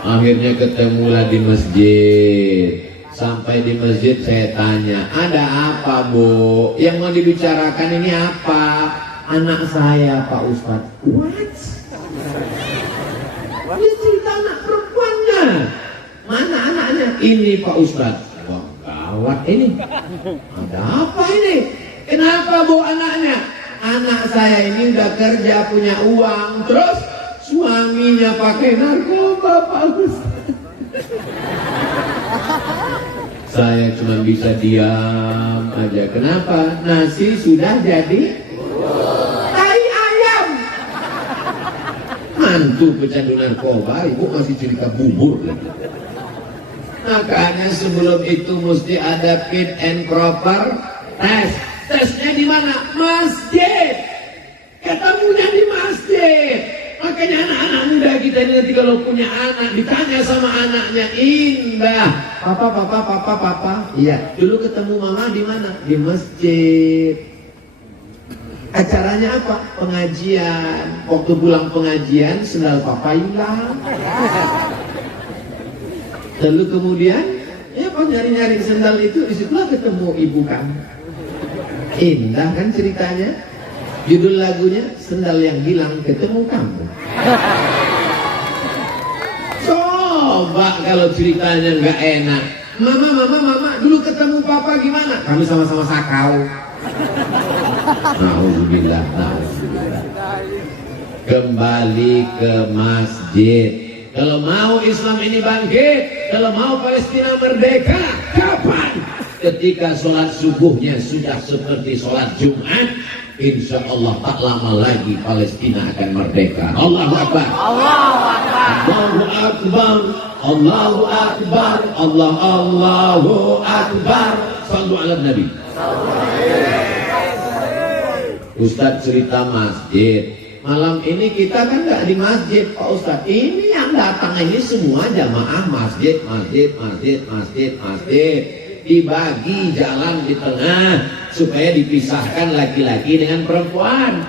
Akhirnya ketemulah di masjid. Sampai di masjid saya tanya, ada apa Bu? Yang mau dibicarakan ini apa? Anak saya Pak Ustadz. What? Dia cerita anak perempuannya. Mana anaknya? Ini Pak Ustadz. Wah gawat ini. Ada apa ini? Kenapa Bu anaknya? Anak saya ini udah kerja, punya uang, terus suaminya pakai narkoba Pak Ustadz. Saya cuma bisa diam aja. Kenapa? Nasi sudah jadi tai ayam. Mantu pecandu narkoba, ibu masih cerita bubur lagi. Makanya sebelum itu mesti ada fit and proper test. Tesnya di mana? Masjid. Ketemunya di masjid. Makanya anak-anak muda kita ini nanti kalau punya anak ditanya sama anaknya, indah. Papa. Iya. Dulu ketemu mama di mana? Di masjid. Acaranya apa? Pengajian. Waktu pulang pengajian, sendal papa hilang. Lalu kemudian, ya pas nyari-nyari sendal itu, disitulah ketemu ibu kamu. Indah kan ceritanya? Judul lagunya, Sendal yang Hilang Ketemu Kamu. Coba kalau ceritanya nggak enak. Mama, dulu ketemu papa gimana? Kami sama-sama sakau. Nauzubillah. Kembali ke masjid. Kalau mau Islam ini bangkit, kalau mau Palestina merdeka, kapan? Ketika sholat subuhnya sudah seperti sholat Jumat, insya Allah tak lama lagi Palestina akan merdeka. Allahu Akbar. Allahu Akbar. Allahu Akbar. Allahu Akbar. Sallu ala Nabi. Ustadz cerita masjid. Malam ini kita kan nggak di masjid, Pak Ustadz. Ini yang datang ini semua jamaah masjid. Dibagi jalan di tengah supaya dipisahkan laki-laki dengan perempuan.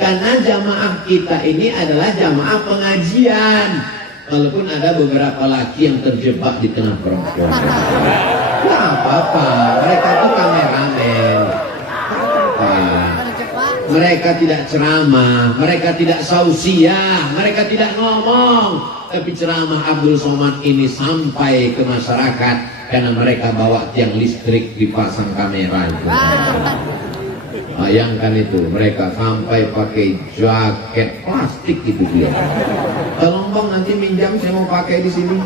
Karena jamaah kita ini adalah jamaah pengajian. Walaupun ada beberapa laki yang terjebak di tengah perempuan. Nggak apa-apa, mereka itu kameramen. Mereka tidak ceramah, mereka tidak sausiah, mereka tidak ngomong. Tapi ceramah Abdul Somad ini sampai ke masyarakat karena mereka bawa tiang listrik dipasang kamera itu. Bayangkan itu, mereka sampai pakai jaket plastik itu dia. Tolong bang, nanti minjam, saya mau pakai di sini.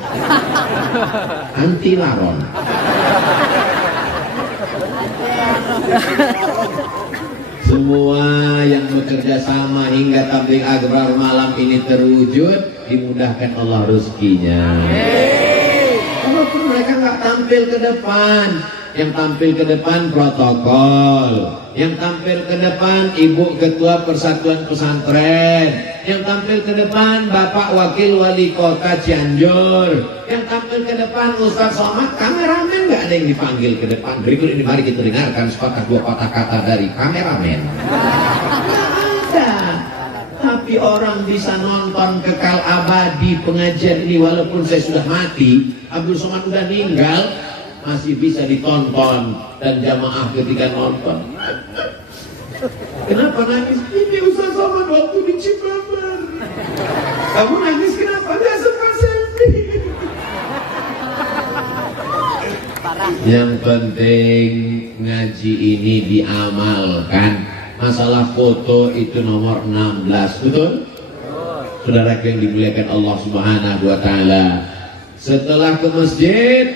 Anti laron. Semua yang bekerja sama hingga tabligh akbar malam ini terwujud, dimudahkan Allah rezekinya. Walaupun mereka nggak tampil ke depan, yang tampil ke depan protokol, yang tampil ke depan ibu ketua persatuan pesantren, yang tampil ke depan bapak wakil wali kota Cianjur, yang tampil ke depan Ustaz Somad. Kameramen nggak ada yang dipanggil ke depan. Berikut ini mari kita dengarkan sepatah dua patah kata dari kameramen. Ada, tapi orang bisa nonton kekal abadi pengajian ini walaupun saya sudah mati. Abdul Somad sudah meninggal, masih bisa ditonton dan jamaah ketika nonton. Kenapa nangis? Ini Ustaz Somad waktu di Cipamer. Kamu nangis kenapa? Dia sempat selfie. Yang penting ngaji ini diamalkan. Masalah foto itu nomor 16, betul? Saudara yang dimuliakan Allah Subhanahu wa taala. Setelah ke masjid,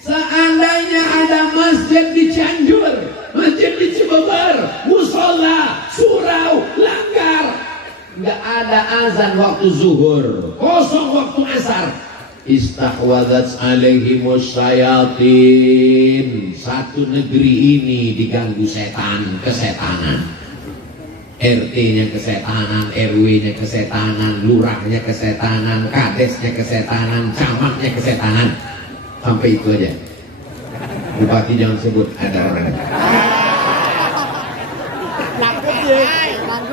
seandainya ada masjid di Cianjur, masjid di Cibeber, musola, surau, langgar, nggak ada azan waktu zuhur, kosong waktu asar. Istahwadzat alaihimus syayatin. Satu negeri ini diganggu setan, kesetanan. RT-nya kesetanan, RW-nya kesetanan, lurahnya kesetanan, kadesnya kesetanan, camatnya kesetanan. Sampai itu aja. Bupati jangan sebut, ada orang.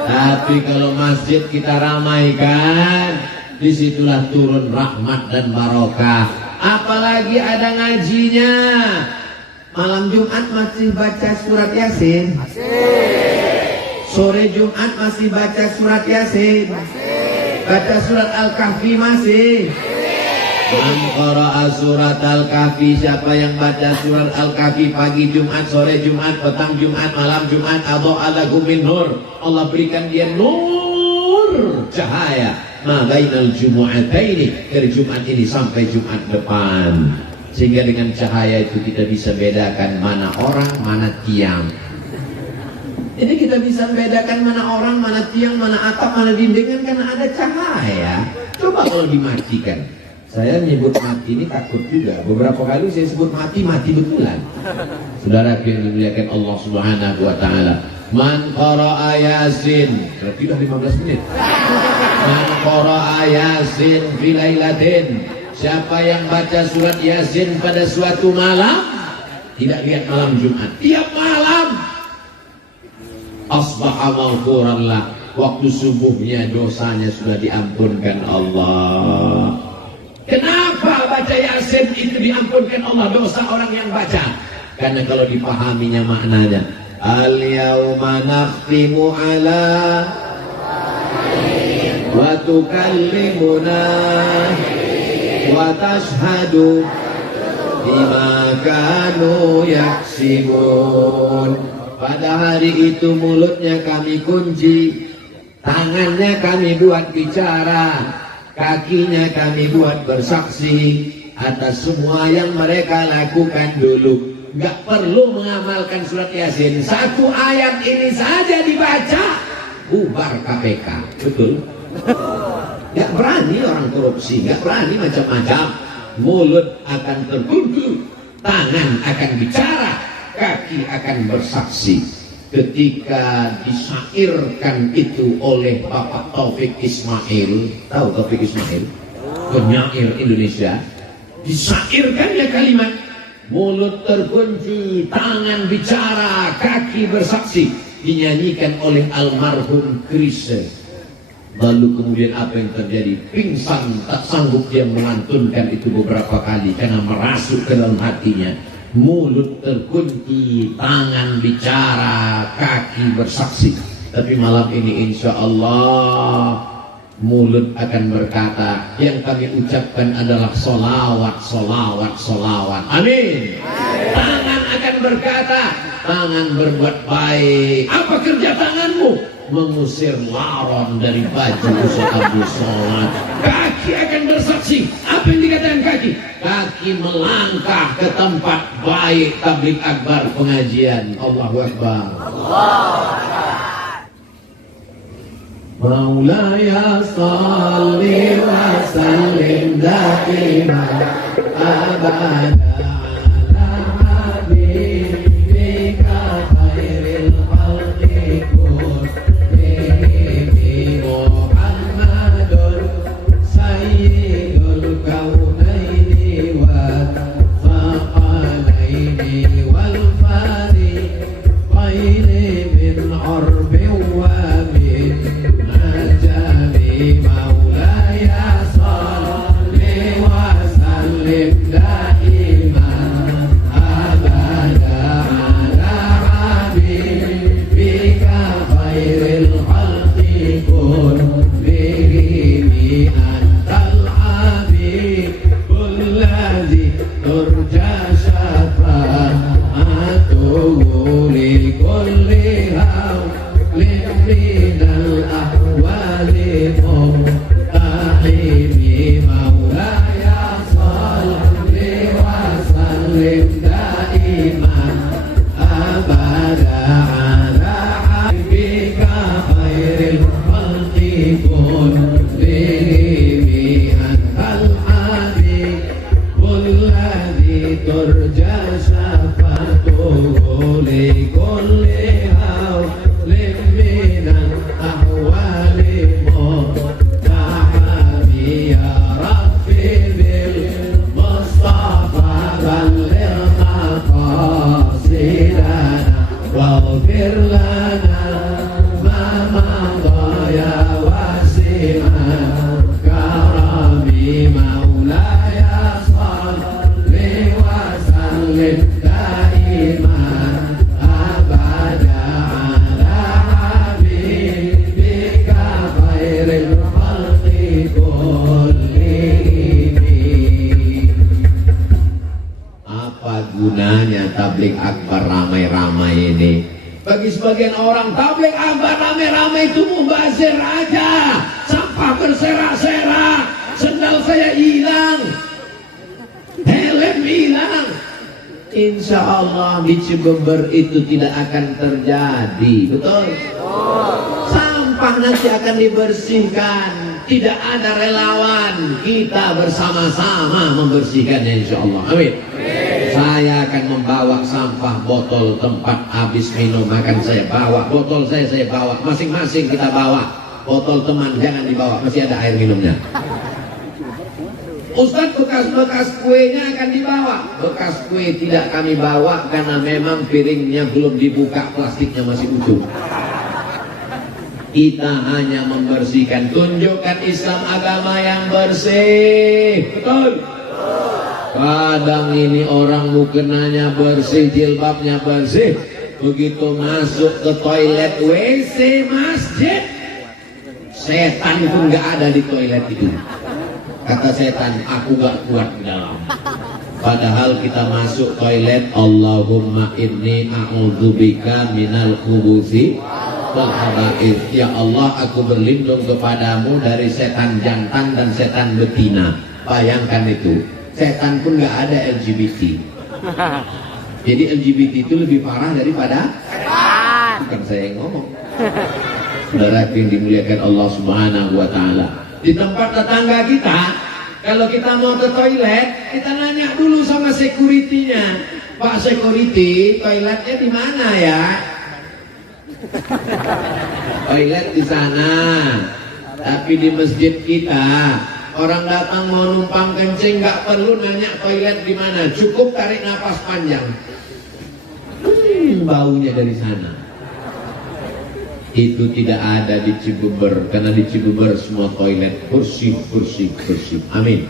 Tapi kalau masjid kita ramaikan, disitulah turun rahmat dan barokah. Apalagi ada ngajinya. Malam Jumat masih baca surat Yasin. Sore Jumat masih baca surat Yasin. Baca surat Al-Kahfi masih. Man qara'a surat Al-Kahfi, siapa yang baca surat Al-Kahfi pagi Jumat, sore Jumat, petang Jumat, malam Jumat, adha'a lahu min nur. Allah berikan dia nur, cahaya. Ma bainal jumu'ataini, dari Jumat ini sampai Jumat depan. Sehingga dengan cahaya itu kita bisa bedakan mana orang, mana tiang. Jadi kita bisa membedakan mana orang, mana tiang, mana atap, mana dinding karena ada cahaya. Coba kalau dimatikan. Saya menyebut mati ini takut juga. Beberapa kali saya sebut mati betulan. Saudara yang dimuliakan Allah Subhanahu wa taala. Man qara'a Yasin, berarti sudah 15 menit. Man qara'a Yasin fi lailatin. Siapa yang baca surat Yasin pada suatu malam, tidak lihat malam Jumat, tiap malam asbaha maghfuran lah. Waktu subuhnya dosanya sudah diampunkan Allah. Kenapa baca Yasin itu diampunkan Allah dosa orang yang baca? Karena kalau dipahaminya maknanya, al-yauma nakhtimu ala wa tukallimuna wa tashhadu bima kanu yaksibun. Pada hari itu mulutnya kami kunci, tangannya kami buat bicara, kakinya kami buat bersaksi atas semua yang mereka lakukan dulu. Gak perlu mengamalkan surat Yasin, satu ayat ini saja dibaca, bubar KPK. Betul? Gak berani orang korupsi, gak berani macam-macam. Mulut akan terkunci, tangan akan bicara, kaki akan bersaksi. Ketika disairkan itu oleh Bapak Taufik Ismail, tahu Taufik Ismail? Penyair Indonesia. Disairkannya kalimat, mulut terkunci, tangan bicara, kaki bersaksi, dinyanyikan oleh almarhum Chrisye. Lalu kemudian apa yang terjadi? Pingsan, tak sanggup dia melantunkan itu beberapa kali karena merasuk ke dalam hatinya. Mulut terkunci, tangan bicara, kaki bersaksi. Tapi malam ini insya Allah mulut akan berkata, yang kami ucapkan adalah solawat, solawat, solawat. Amin. Tangan akan berkata, tangan berbuat baik. Apa kerja tanganmu? Mengusir laron dari baju Ustaz Abu Sholat. Kaki akan bersaksi. Apa yang dikatakan kaki? Kaki melangkah ke tempat baik tabligh akbar pengajian. Allahu Akbar. Maulaya salli wa sallim daiman abada ala habibika khairil khalqi kulli Muhammadun sayyidul kaunaini wa thaqalaini wal fariqaini min urbi wa min Maulaya salli wa sallim daiman abada ala habibika khairil khalqi kulli antal habibul ladzi turja syafa'atuhu li kulli hawlin minal ahwali muhtahimi. Maulaya salli wa sallim daiman abada ala habibika khairil khalqi kulli antal habibul ladzi turja syafa'atuhu li kulli hawlin minal ahwali muhtahami. Ya Rabbi bil Mustafa balligh maqasidana waghfir lana ma madha ya wasi'an karami. Maulaya salli wa sallim daiman abada ala habibika khairil khalqi kullihim. Apa gunanya tabligh akbar ramai-ramai ini? Bagi sebagian orang tabligh akbar ramai-ramai itu mubazir aja, sampah berserak-serak, sendal saya hilang, helm hilang. Insya Allah di Cibember itu tidak akan terjadi. Betul? Sampah nanti akan dibersihkan. Tidak ada relawan, kita bersama-sama membersihkannya insya Allah. Amin. Saya akan membawa sampah, botol tempat habis minum makan saya bawa, botol saya bawa, masing-masing kita bawa. Botol teman jangan dibawa, masih ada air minumnya. Ustadz, bekas-bekas kuenya akan dibawa. Bekas kue tidak kami bawa karena memang piringnya belum dibuka, plastiknya masih utuh. Kita hanya membersihkan. Tunjukkan Islam agama yang bersih. Betul? Kadang ini orang mukenanya bersih, jilbabnya bersih. Begitu masuk ke toilet WC masjid, setan pun gak ada di toilet itu. Kata setan, aku gak kuat di dalam. Padahal kita masuk toilet, Allahumma inni a'udzubika minal khubuthi wal khaba'ith. Ya Allah, aku berlindung kepadamu dari setan jantan dan setan betina. Bayangkan itu, setan pun gak ada LGBT. Jadi LGBT itu lebih parah daripada setan. Bukan saya yang ngomong. Saudara yang dimuliakan Allah Subhanahu wa Ta'ala, di tempat tetangga kita, kalau kita mau ke toilet, kita nanya dulu sama security-nya. Pak security, toiletnya di mana ya? Toilet di sana. Tapi di masjid kita, orang datang mau numpang kencing nggak perlu nanya toilet di mana, cukup tarik nafas panjang. Baunya dari sana. Itu tidak ada di Cibubur, karena di Cibubur semua toilet bersih. Amin.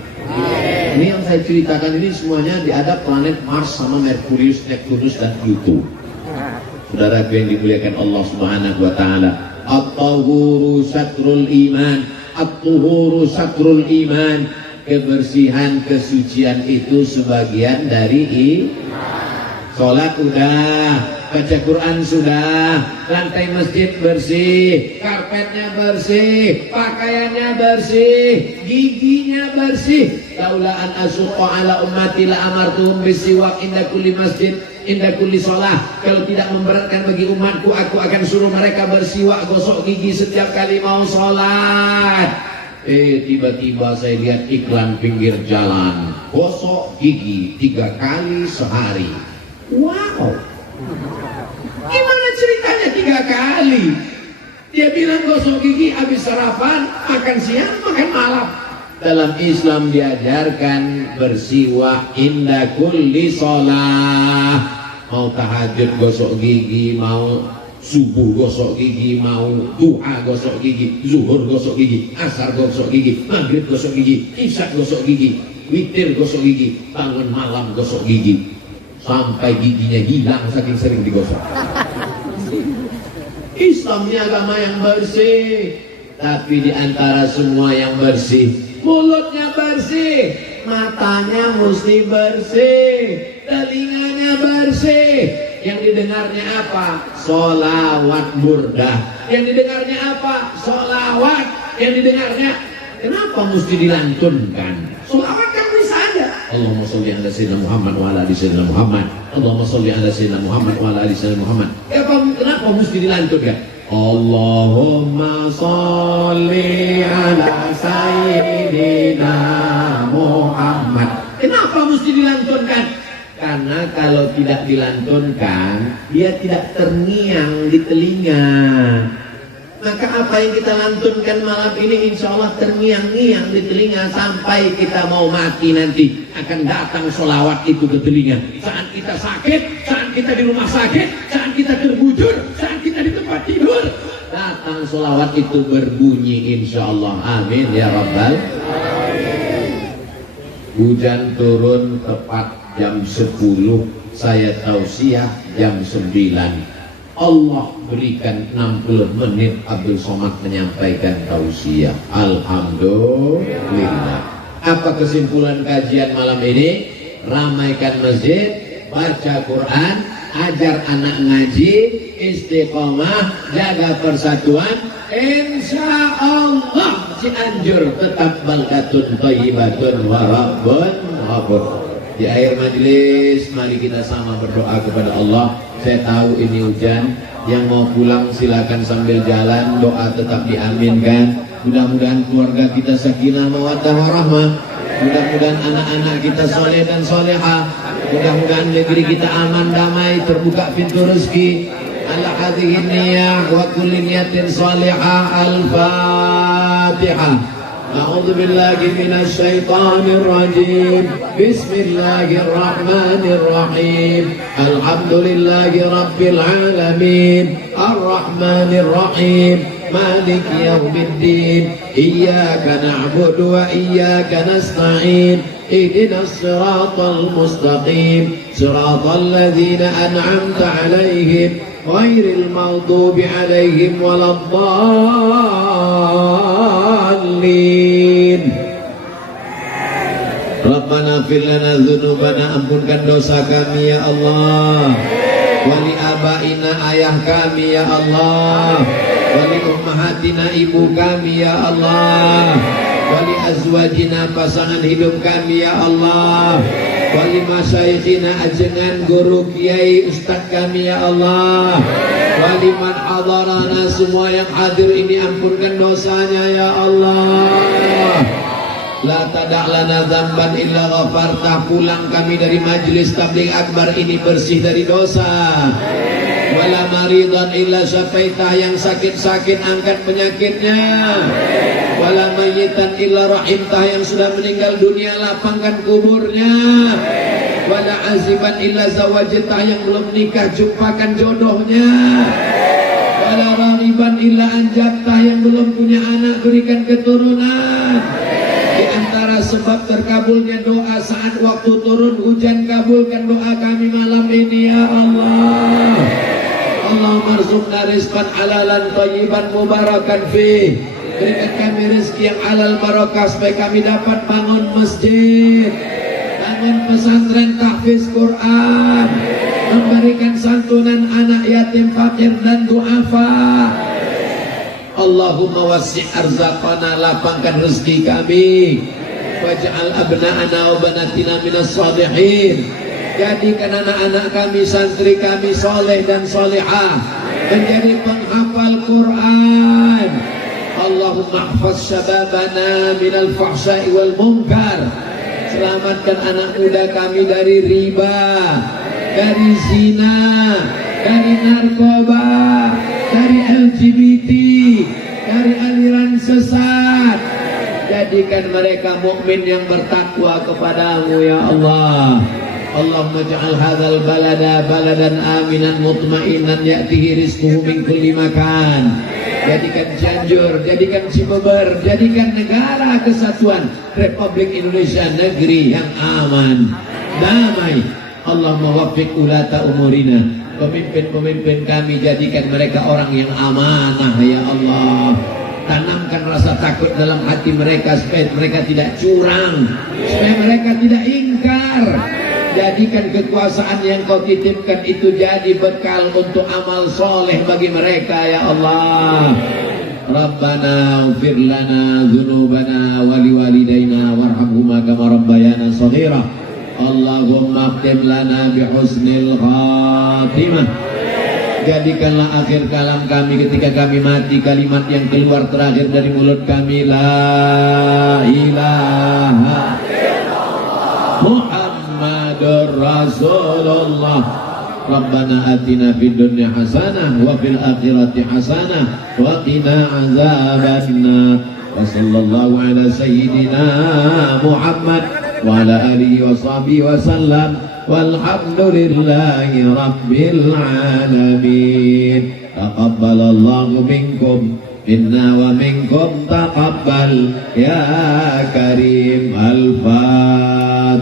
Ini yang saya ceritakan ini semuanya ada planet Mars sama Merkurius, Neptunus dan Pluto. Saudara yang dimuliakan Allah Subhanahu wa Ta'ala, at-tahuru satrul iman, at-tuhuru satrul iman. Kebersihan, kesucian itu sebagian dari sholat udah, baca Quran sudah, lantai masjid bersih, karpetnya bersih, pakaiannya bersih, giginya bersih. Laula an asyqa ala ummati la amartuhum bisiwak inda kulli masjid inda kulli shalah. Kalau tidak memberatkan bagi umatku, aku akan suruh mereka bersiwak, gosok gigi setiap kali mau sholat. Tiba-tiba saya lihat iklan pinggir jalan, gosok gigi 3 kali sehari. Wow, gimana ceritanya 3 kali? Dia bilang gosok gigi habis sarapan, makan siang, makan malam. Dalam Islam diajarkan bersiwak inda kulli sholah. Mau tahajud gosok gigi, mau subuh gosok gigi, mau duha gosok gigi, zuhur gosok gigi, asar gosok gigi, maghrib gosok gigi, isya gosok gigi, witir gosok gigi, bangun malam gosok gigi. Sampai giginya hilang saking sering digosok. Islam ini agama yang bersih. Tapi di antara semua yang bersih, mulutnya bersih, matanya mesti bersih, telinganya bersih. Yang didengarnya apa? Sholawat burdah. Yang didengarnya apa? Sholawat. Yang didengarnya, kenapa mesti dilantunkan? Sholawat kan bisa aja. Allahumma sholli ala sayyidina Muhammad wa ala ali sayyidina Muhammad. Allahumma sholli ala sayyidina Muhammad wa ala ali sayyidina Muhammad. Kenapa mesti dilantunkan? Allahumma sholli ala sayyidina Muhammad. Kenapa mesti dilantunkan? Karena kalau tidak dilantunkan, dia tidak terngiang di telinga. Maka apa yang kita lantunkan malam ini insya Allah terngiang-ngiang di telinga. Sampai kita mau mati nanti akan datang sholawat itu ke telinga. Saat kita sakit, saat kita di rumah sakit, saat kita terbujur, saat kita di tempat tidur, datang sholawat itu berbunyi insya Allah. Amin ya Rabbal. Hujan turun tepat jam 10, saya tausiah jam 9. Allah berikan 60 menit Abdul Somad menyampaikan tausiah. Alhamdulillah. Apa kesimpulan kajian malam ini? Ramaikan masjid, baca Quran, ajar anak ngaji, istiqomah, jaga persatuan. Insya Allah Cianjur tetap baldatun thayyibatun wa rabbun ghafur. Di akhir majelis, mari kita sama berdoa kepada Allah. Saya tahu ini hujan, yang mau pulang silakan sambil jalan, doa tetap diaminkan. Mudah-mudahan keluarga kita sakinah mawaddah warahmah. Mudah-mudahan anak-anak kita soleh dan solehah. Mudah-mudahan negeri kita aman, damai, terbuka pintu rezeki. Ala hadhihi niyah wa kulli niyatin salihah. Al-Fatihah. أعوذ بالله من الشيطان الرجيم بسم الله الرحمن الرحيم الحمد لله رب العالمين الرحمن الرحيم مالك يوم الدين إياك نعبد وإياك نستعين اهدنا الصراط المستقيم صراط الذين أنعمت عليهم غير المغضوب عليهم ولا الضالين. Rabbana fir lana dzunubana, ampunkan dosa kami ya Allah. Wali abaina, ayah kami ya Allah. Wali ummahatina, ibu kami ya Allah. Wali azwajina, pasangan hidup kami ya Allah. Wali masyaikhina, ajengan guru kiai ustaz kami ya Allah. Wali man hadarana, semua yang hadir ini ampunkan dosanya ya Allah. La tada' lana dzamban illa ghafartah, pulang kami dari majlis tabligh akbar ini bersih dari dosa. Wala maridan illa syafaitah, yang sakit-sakit angkat penyakitnya. Wala mayyitan illa rahimtah, yang sudah meninggal dunia lapangkan kuburnya. Wala aziban illa zawajtah, yang belum nikah jumpakan jodohnya. Wala rariban illa anjabtah, yang belum punya anak berikan keturunan. Di antara sebab terkabulnya doa saat waktu turun hujan, kabulkan doa kami malam ini ya Allah. Allahumma arzuqna rizqan halalan thayyiban mubarakan fih. Berikan kami rezeki yang halal barakah supaya kami dapat bangun masjid, bangun pesantren tahfiz Quran, memberikan santunan anak yatim fakir dan duafa. Allahumma wasi' arzaqana, lapangkan rezeki kami. Waj'al abna'ana wa banatina minas salihin, jadikan anak-anak kami, santri kami soleh dan solehah, menjadi penghafal Quran. Allahumma hafaz syababana minal fahsya'i wal munkar, selamatkan anak muda kami dari riba, dari zina, dari narkoba, dari LGBT, dari aliran sesat. Jadikan mereka mukmin yang bertakwa kepadamu ya Allah. Allahumma ja'al hadzal balada baladan aminan mutmainan ya'tihi rizquhu min kulli makan. Jadikan Cianjur, jadikan Cibeber, jadikan negara kesatuan Republik Indonesia negeri yang aman, damai. Allahumma waffiq ulata umurina, pemimpin-pemimpin kami jadikan mereka orang yang amanah ya Allah. Tanamkan rasa takut dalam hati mereka supaya mereka tidak curang, supaya mereka tidak ingkar. Jadikan kekuasaan yang kau titipkan itu jadi bekal untuk amal soleh bagi mereka ya Allah. Rabbana ighfir lana dzunubana wa liwalidayna warhamhuma kama rabbayana shaghira. Allahumma khtim lana bihusnil khatimah. Jadikanlah akhir kalam kami ketika kami mati kalimat yang keluar terakhir dari mulut kami, la ilaha illallah Muhammadur Rasulullah. Rabbana atina fid dunya hasanah wa fil akhirati hasanah wa qina azabannar. Wa sallallahu ala sayyidina Muhammad wa ala alihi wa sahbihi wa sallam. Walhamdulillahi rabbil alamin. Taqabbalallahu minkum minna wa minkum taqabbal ya karim. Al-Fatihah.